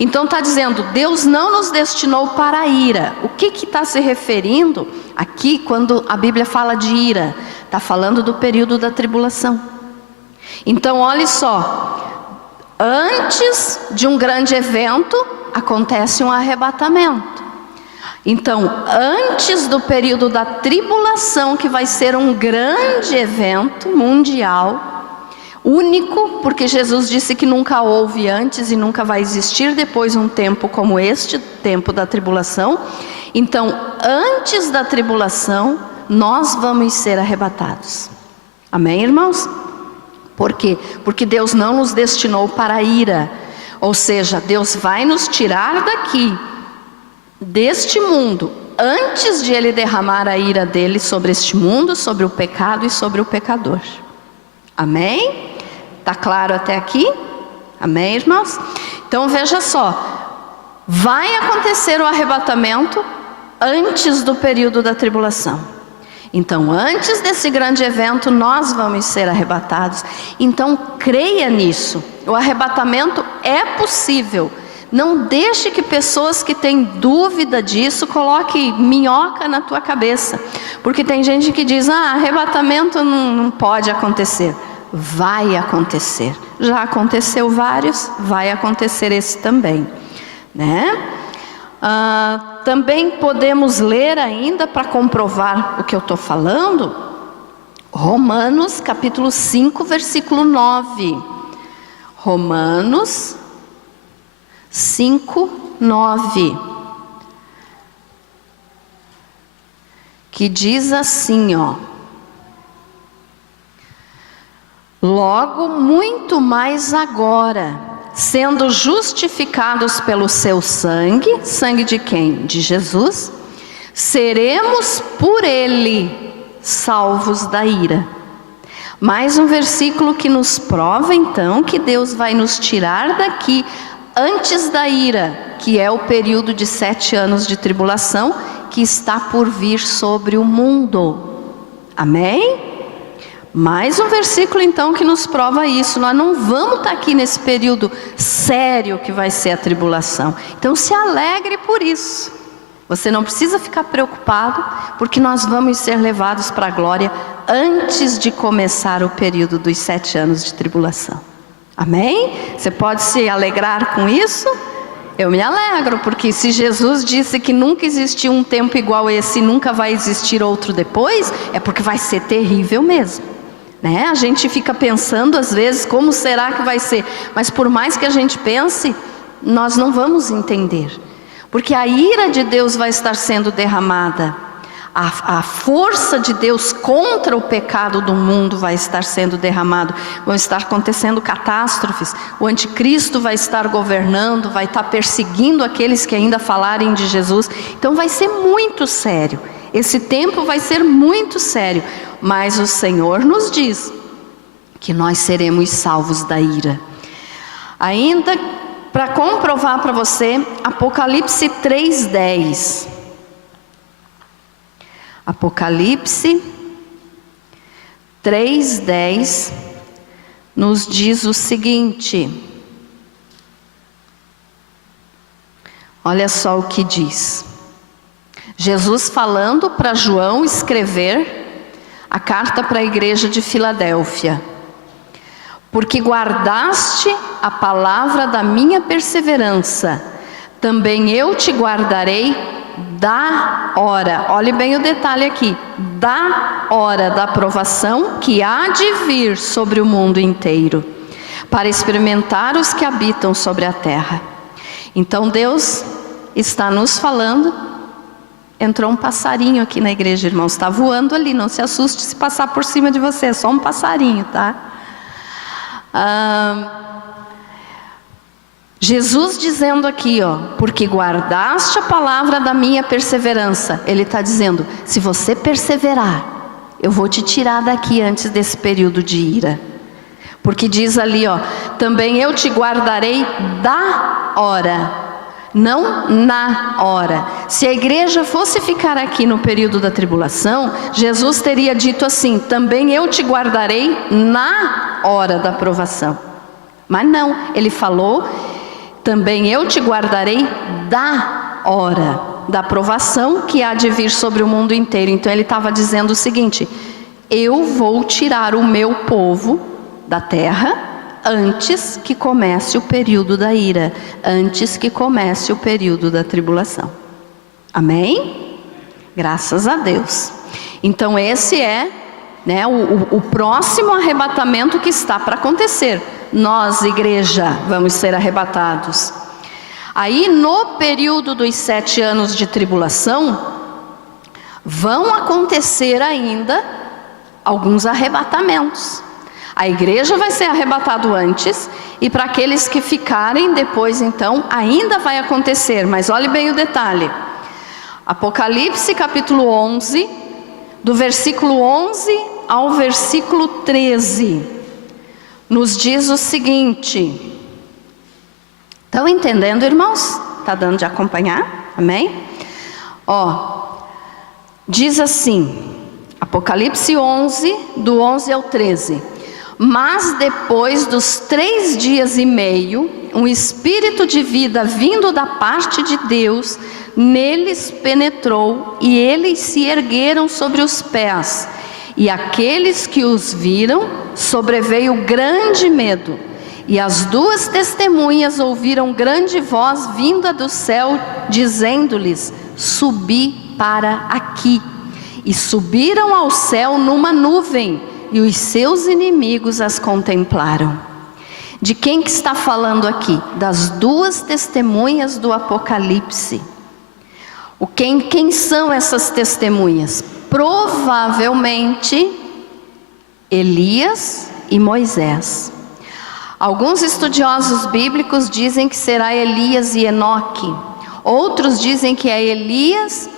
Então está dizendo, Deus não nos destinou para a ira. O que está se referindo aqui quando a Bíblia fala de ira? Está falando do período da tribulação. Então olhe só, antes de um grande evento, acontece um arrebatamento. Então, antes do período da tribulação, que vai ser um grande evento mundial, único, porque Jesus disse que nunca houve antes e nunca vai existir depois um tempo como este, tempo da tribulação. Então, antes da tribulação, nós vamos ser arrebatados. Amém, irmãos? Por quê? Porque Deus não nos destinou para a ira. Ou seja, Deus vai nos tirar daqui, deste mundo, antes de Ele derramar a ira dele sobre este mundo, sobre o pecado e sobre o pecador. Amém? Está claro até aqui? Amém, irmãos? Então veja só, vai acontecer o arrebatamento antes do período da tribulação. Então antes desse grande evento nós vamos ser arrebatados. Então creia nisso, o arrebatamento é possível. Não deixe que pessoas que têm dúvida disso coloquem minhoca na tua cabeça, porque tem gente que diz, arrebatamento não pode acontecer. Vai acontecer, já aconteceu vários, vai acontecer esse também, né? Também podemos ler ainda, para comprovar o que eu estou falando, Romanos capítulo 5, versículo 9. Romanos 5, 9. Que diz assim, logo muito mais agora, sendo justificados pelo seu sangue, sangue de quem? De Jesus, seremos por ele salvos da ira. Mais um versículo que nos prova então que Deus vai nos tirar daqui antes da ira, que é o período de 7 anos de tribulação que está por vir sobre o mundo. Amém? Mais um versículo então que nos prova isso. Nós não vamos estar aqui nesse período sério que vai ser a tribulação. Então se alegre por isso. Você não precisa ficar preocupado, porque nós vamos ser levados para a glória antes de começar o período dos 7 anos de tribulação. Amém? Você pode se alegrar com isso? Eu me alegro, porque se Jesus disse que nunca existiu um tempo igual a esse, nunca vai existir outro depois, é porque vai ser terrível mesmo, né? A gente fica pensando às vezes, como será que vai ser? Mas por mais que a gente pense, nós não vamos entender. Porque a ira de Deus vai estar sendo derramada. A força de Deus contra o pecado do mundo vai estar sendo derramado. Vão estar acontecendo catástrofes. O anticristo vai estar governando, vai estar perseguindo aqueles que ainda falarem de Jesus. Então vai ser muito sério. Esse tempo vai ser muito sério. Mas o Senhor nos diz que nós seremos salvos da ira. Ainda para comprovar para você, Apocalipse 3:10. Apocalipse 3:10 nos diz o seguinte. Olha só o que diz. Jesus falando para João escrever a carta para a igreja de Filadélfia. Porque guardaste a palavra da minha perseverança, também eu te guardarei da hora, olhe bem o detalhe aqui, da hora da provação que há de vir sobre o mundo inteiro, para experimentar os que habitam sobre a terra. Então Deus está nos falando. Entrou um passarinho aqui na igreja, irmãos, está voando ali, não se assuste se passar por cima de você, é só um passarinho, tá? Jesus dizendo aqui, ó, porque guardaste a palavra da minha perseverança. Ele está dizendo, se você perseverar, eu vou te tirar daqui antes desse período de ira. Porque diz ali, ó, também eu te guardarei da hora, não na hora. Se a igreja fosse ficar aqui no período da tribulação, Jesus teria dito assim, também eu te guardarei na hora da provação. Mas não, ele falou, também eu te guardarei da hora da provação que há de vir sobre o mundo inteiro. Então ele estava dizendo o seguinte, eu vou tirar o meu povo da terra antes que comece o período da ira, antes que comece o período da tribulação. Amém? Graças a Deus. Então esse é, né, o próximo arrebatamento que está para acontecer. Nós, igreja, vamos ser arrebatados. Aí no período dos 7 anos de tribulação, vão acontecer ainda alguns arrebatamentos. A igreja vai ser arrebatado antes, e para aqueles que ficarem depois, então, ainda vai acontecer. Mas olhe bem o detalhe. Apocalipse capítulo 11, do versículo 11 ao versículo 13, nos diz o seguinte. Estão entendendo, irmãos? Está dando de acompanhar? Amém? Ó, diz assim, Apocalipse 11, do 11 ao 13. Mas depois dos 3 dias e meio, um espírito de vida vindo da parte de Deus, neles penetrou, e eles se ergueram sobre os pés. E aqueles que os viram, sobreveio grande medo. E as 2 testemunhas ouviram grande voz vinda do céu, dizendo-lhes, subi para aqui. E subiram ao céu numa nuvem, e os seus inimigos as contemplaram. De quem que está falando aqui? Das 2 testemunhas do Apocalipse. Quem são essas testemunhas? Provavelmente Elias e Moisés. Alguns estudiosos bíblicos dizem que será Elias e Enoque. Outros dizem que é Elias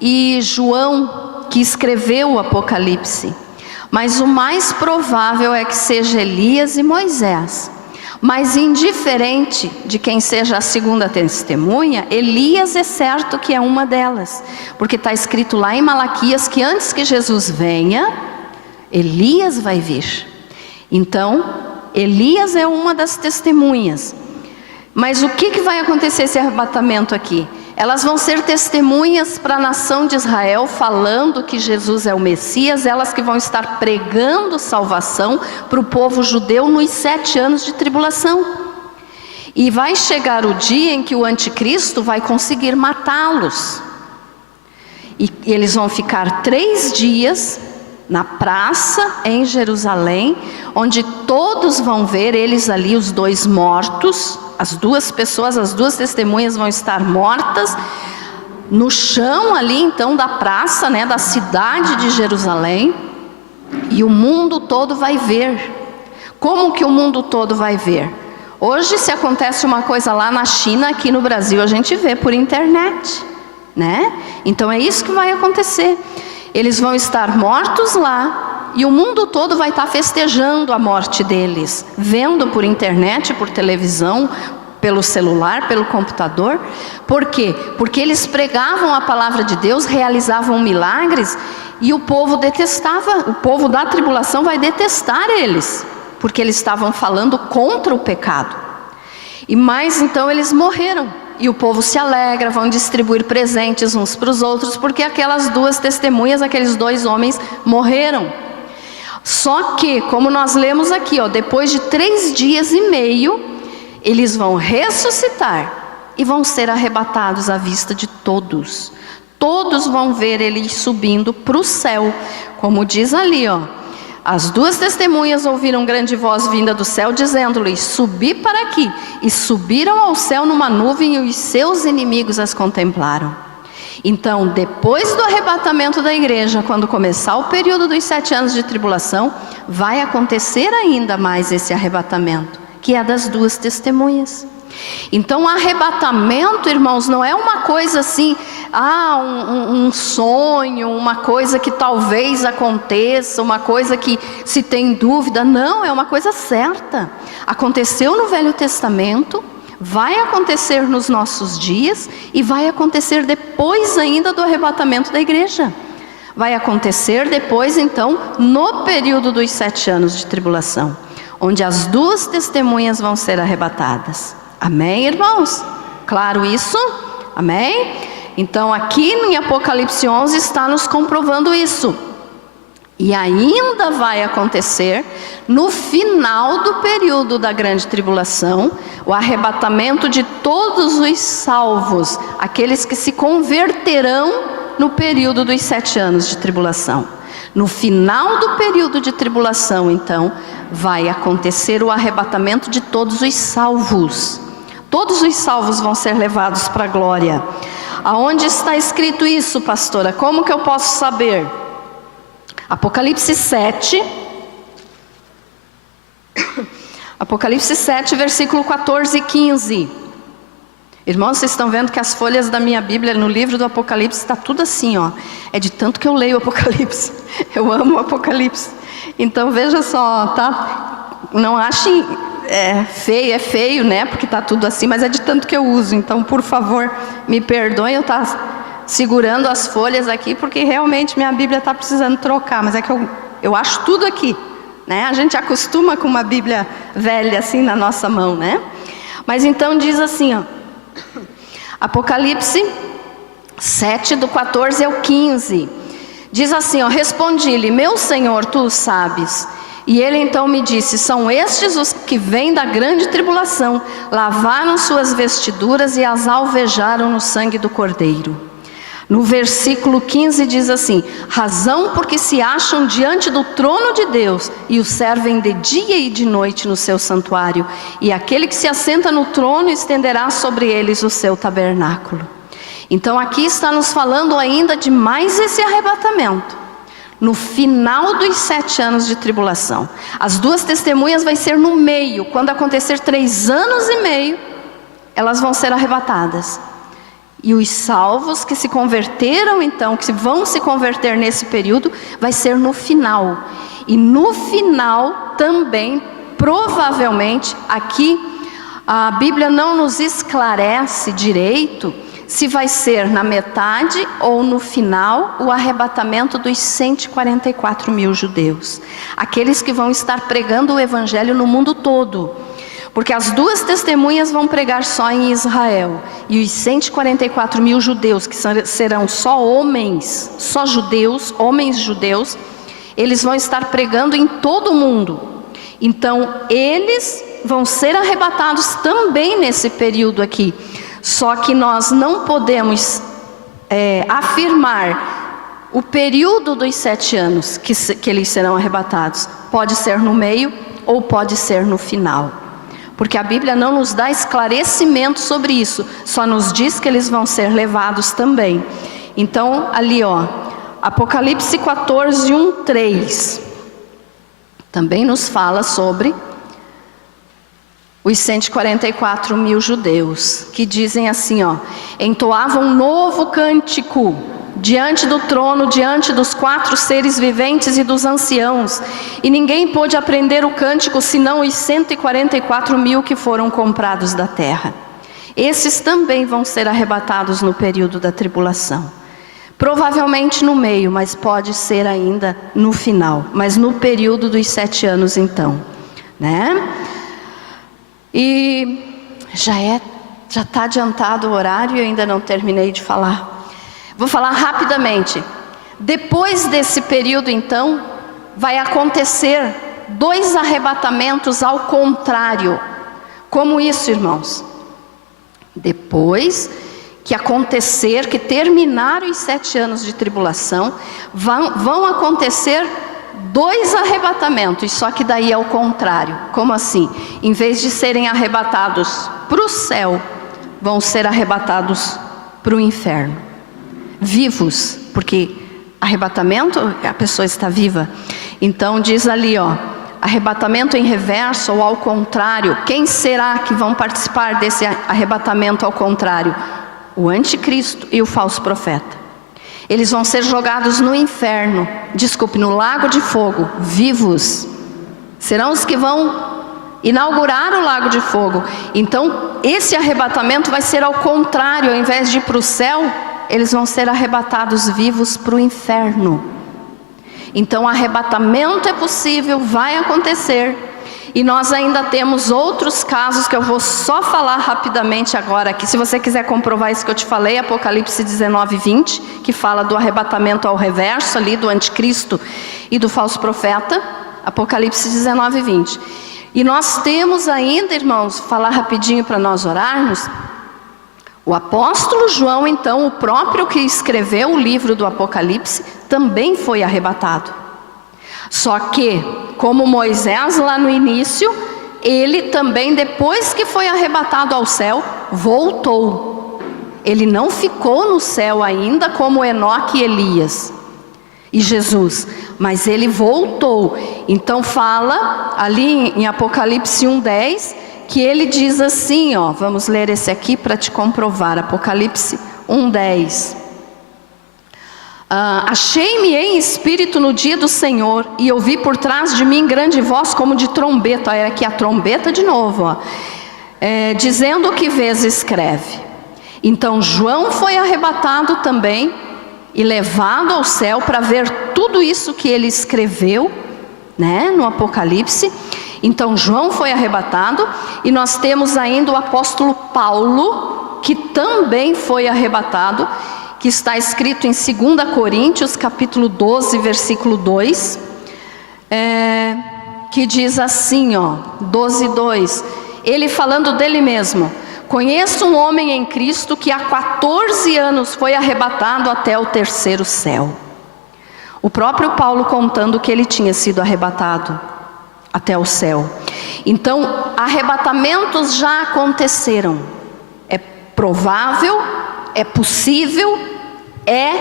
e João que escreveu o Apocalipse. Mas o mais provável é que seja Elias e Moisés. Mas indiferente de quem seja a segunda testemunha, Elias é certo que é uma delas. Porque está escrito lá em Malaquias que antes que Jesus venha, Elias vai vir. Então, Elias é uma das testemunhas. Mas o que vai acontecer esse arrebatamento aqui? Elas vão ser testemunhas para a nação de Israel, falando que Jesus é o Messias, elas que vão estar pregando salvação para o povo judeu nos 7 anos de tribulação. E vai chegar o dia em que o anticristo vai conseguir matá-los. E eles vão ficar 3 dias na praça em Jerusalém, onde todos vão ver eles ali, os 2 mortos. As 2 pessoas, as 2 testemunhas vão estar mortas no chão ali então da praça, da cidade de Jerusalém, e o mundo todo vai ver. Como que o mundo todo vai ver? Hoje, se acontece uma coisa lá na China, aqui no Brasil a gente vê por internet, Então é isso que vai acontecer. Eles vão estar mortos lá, e o mundo todo vai estar festejando a morte deles, vendo por internet, por televisão, pelo celular, pelo computador. Por quê? Porque eles pregavam a palavra de Deus, realizavam milagres, e o povo detestava. O povo da tribulação vai detestar eles, porque eles estavam falando contra o pecado. E mais então eles morreram. E o povo se alegra, vão distribuir presentes uns para os outros, porque aquelas 2 testemunhas, aqueles 2 homens morreram. Só que, como nós lemos aqui, depois de 3 dias e meio, eles vão ressuscitar e vão ser arrebatados à vista de todos. Todos vão ver eles subindo para o céu, como diz ali, As 2 testemunhas ouviram grande voz vinda do céu, dizendo-lhes: subi para aqui. E subiram ao céu numa nuvem, e os seus inimigos as contemplaram. Então, depois do arrebatamento da igreja, quando começar o período dos 7 anos de tribulação, vai acontecer ainda mais esse arrebatamento, que é das 2 testemunhas. Então, o arrebatamento, irmãos, não é uma coisa assim, um sonho, uma coisa que talvez aconteça, uma coisa que se tem dúvida. Não, é uma coisa certa. Aconteceu no Velho Testamento, vai acontecer nos nossos dias, e vai acontecer depois ainda do arrebatamento da igreja. Vai acontecer depois então, no período dos 7 anos de tribulação, onde as 2 testemunhas vão ser arrebatadas. Amém, irmãos? Claro isso? Amém? Então aqui em Apocalipse 11 está nos comprovando isso. E ainda vai acontecer no final do período da grande tribulação, o arrebatamento de todos os salvos, aqueles que se converterão no período dos 7 anos de tribulação. No final do período de tribulação, então, vai acontecer o arrebatamento de todos os salvos. Todos os salvos vão ser levados para a glória. Aonde está escrito isso, pastora? Como que eu posso saber? Apocalipse 7, versículo 14 e 15. Irmãos, vocês estão vendo que as folhas da minha Bíblia no livro do Apocalipse está tudo assim, É de tanto que eu leio o Apocalipse. Eu amo o Apocalipse. Então veja só, tá? Não achem feio, é feio, Porque está tudo assim, mas é de tanto que eu uso. Então, por favor, me perdoem eu estar segurando as folhas aqui, porque realmente minha Bíblia está precisando trocar, mas é que eu acho tudo aqui, A gente acostuma com uma Bíblia velha assim na nossa mão, Mas então diz assim, Apocalipse 7, do 14 ao 15, diz assim, respondi-lhe: meu Senhor, tu o sabes. E ele então me disse: são estes os que vêm da grande tribulação, lavaram suas vestiduras e as alvejaram no sangue do Cordeiro. No versículo 15 diz assim: razão porque se acham diante do trono de Deus e o servem de dia e de noite no seu santuário, e aquele que se assenta no trono estenderá sobre eles o seu tabernáculo. Então aqui está nos falando ainda de mais esse arrebatamento, no final dos 7 anos de tribulação. As 2 testemunhas vai ser no meio, quando acontecer 3 anos e meio, elas vão ser arrebatadas. E os salvos que se converteram então, que vão se converter nesse período, vai ser no final. E no final também, provavelmente, aqui a Bíblia não nos esclarece direito se vai ser na metade ou no final o arrebatamento dos 144 mil judeus. Aqueles que vão estar pregando o evangelho no mundo todo. Porque as 2 testemunhas vão pregar só em Israel. E os 144 mil judeus, que serão só homens, só judeus, homens judeus, eles vão estar pregando em todo o mundo. Então, eles vão ser arrebatados também nesse período aqui. Só que nós não podemos afirmar o período dos 7 anos que eles serão arrebatados. Pode ser no meio ou pode ser no final. Porque a Bíblia não nos dá esclarecimento sobre isso. Só nos diz que eles vão ser levados também. Então, ali Apocalipse 14, 1, 3. Também nos fala sobre os 144 mil judeus, que dizem assim, entoavam um novo cântico diante do trono, diante dos 4 seres viventes e dos anciãos, e ninguém pôde aprender o cântico, senão os 144 mil que foram comprados da terra. Esses também vão ser arrebatados no período da tribulação. Provavelmente no meio, mas pode ser ainda no final, mas no período dos 7 anos então, né? E já está adiantado o horário e eu ainda não terminei de falar. Vou falar rapidamente. Depois desse período então, vai acontecer 2 arrebatamentos ao contrário. Como isso, irmãos? Depois que terminar os 7 anos de tribulação, vão acontecer 2 arrebatamentos, só que daí é o contrário. Como assim? Em vez de serem arrebatados para o céu, vão ser arrebatados para o inferno. Vivos, porque arrebatamento, a pessoa está viva. Então diz ali, arrebatamento em reverso ou ao contrário. Quem será que vão participar desse arrebatamento ao contrário? O anticristo e o falso profeta. Eles vão ser jogados no inferno, no lago de fogo, vivos. Serão os que vão inaugurar o lago de fogo. Então, esse arrebatamento vai ser ao contrário. Ao invés de ir para o céu, eles vão ser arrebatados vivos para o inferno. Então, o arrebatamento é possível, vai acontecer. E nós ainda temos outros casos que eu vou só falar rapidamente agora aqui. Se você quiser comprovar isso que eu te falei, Apocalipse 19, 20, que fala do arrebatamento ao reverso ali, do anticristo e do falso profeta. Apocalipse 19, 20. E nós temos ainda, irmãos, falar rapidinho para nós orarmos. O apóstolo João, então, o próprio que escreveu o livro do Apocalipse, também foi arrebatado. Só que, como Moisés lá no início, ele também, depois que foi arrebatado ao céu, voltou. Ele não ficou no céu ainda como Enoque e Elias e Jesus, mas ele voltou. Então fala ali em Apocalipse 1:10, que ele diz assim, vamos ler esse aqui para te comprovar. Apocalipse 1:10. Achei-me em espírito no dia do Senhor, e ouvi por trás de mim grande voz como de trombeta. Olha aqui a trombeta de novo, dizendo: o que vês, escreve. Então João foi arrebatado também e levado ao céu para ver tudo isso que ele escreveu, né, no Apocalipse. Então João foi arrebatado, e nós temos ainda o apóstolo Paulo, que também foi arrebatado, que está escrito em 2 Coríntios, capítulo 12, versículo 2, que diz assim, 12:2, ele falando dele mesmo: conheço um homem em Cristo que há 14 anos foi arrebatado até o 3º céu. O próprio Paulo contando que ele tinha sido arrebatado até o céu. Então, arrebatamentos já aconteceram. É provável, é possível, é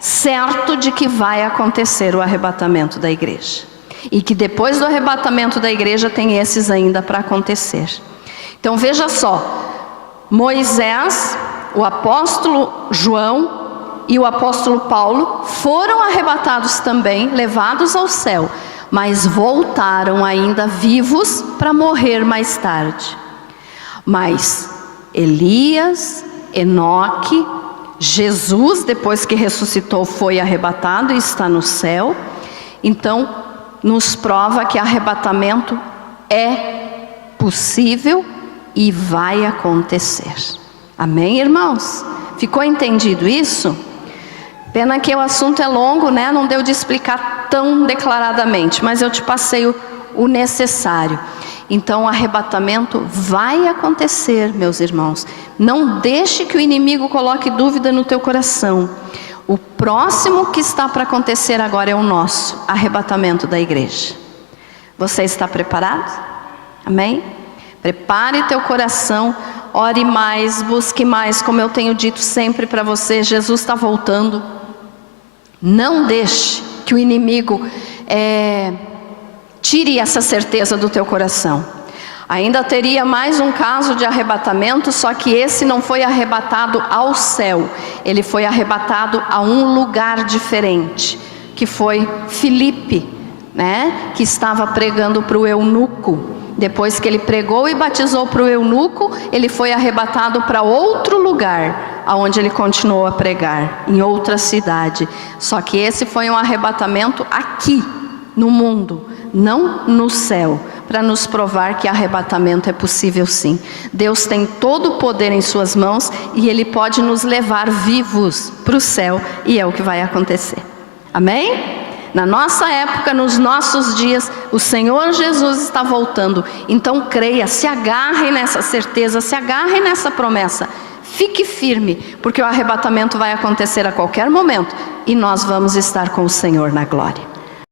certo de que vai acontecer o arrebatamento da igreja. E que depois do arrebatamento da igreja tem esses ainda para acontecer. Então veja só, Moisés o apóstolo João e o apóstolo Paulo foram arrebatados também, levados ao céu, mas voltaram ainda vivos para morrer mais tarde. Mas Elias, Enoque, Jesus, depois que ressuscitou, foi arrebatado e está no céu. Então, nos prova que arrebatamento é possível e vai acontecer. Amém, irmãos? Ficou entendido isso? Pena que o assunto é longo, né? Não deu de explicar tão declaradamente, mas eu te passei o necessário. Então o arrebatamento vai acontecer, meus irmãos. Não deixe que o inimigo coloque dúvida no teu coração. O próximo que está para acontecer agora é o nosso arrebatamento da igreja. Você está preparado? Amém? Prepare teu coração, ore mais, busque mais, como eu tenho dito sempre para você, Jesus está voltando. Não deixe que o inimigo tire essa certeza do teu coração. Ainda teria mais um caso de arrebatamento, só que esse não foi arrebatado ao céu, ele foi arrebatado a um lugar diferente, que foi Filipe, né? Que estava pregando para o eunuco. Depois que ele pregou e batizou para o eunuco, ele foi arrebatado para outro lugar, aonde ele continuou a pregar, em outra cidade. Só que esse foi um arrebatamento aqui, no mundo, não no céu, para nos provar que arrebatamento é possível sim. Deus tem todo o poder em suas mãos e Ele pode nos levar vivos para o céu, e é o que vai acontecer. Amém? Na nossa época, nos nossos dias, o Senhor Jesus está voltando. Então creia, se agarre nessa certeza, se agarre nessa promessa. Fique firme, porque o arrebatamento vai acontecer a qualquer momento e nós vamos estar com o Senhor na glória.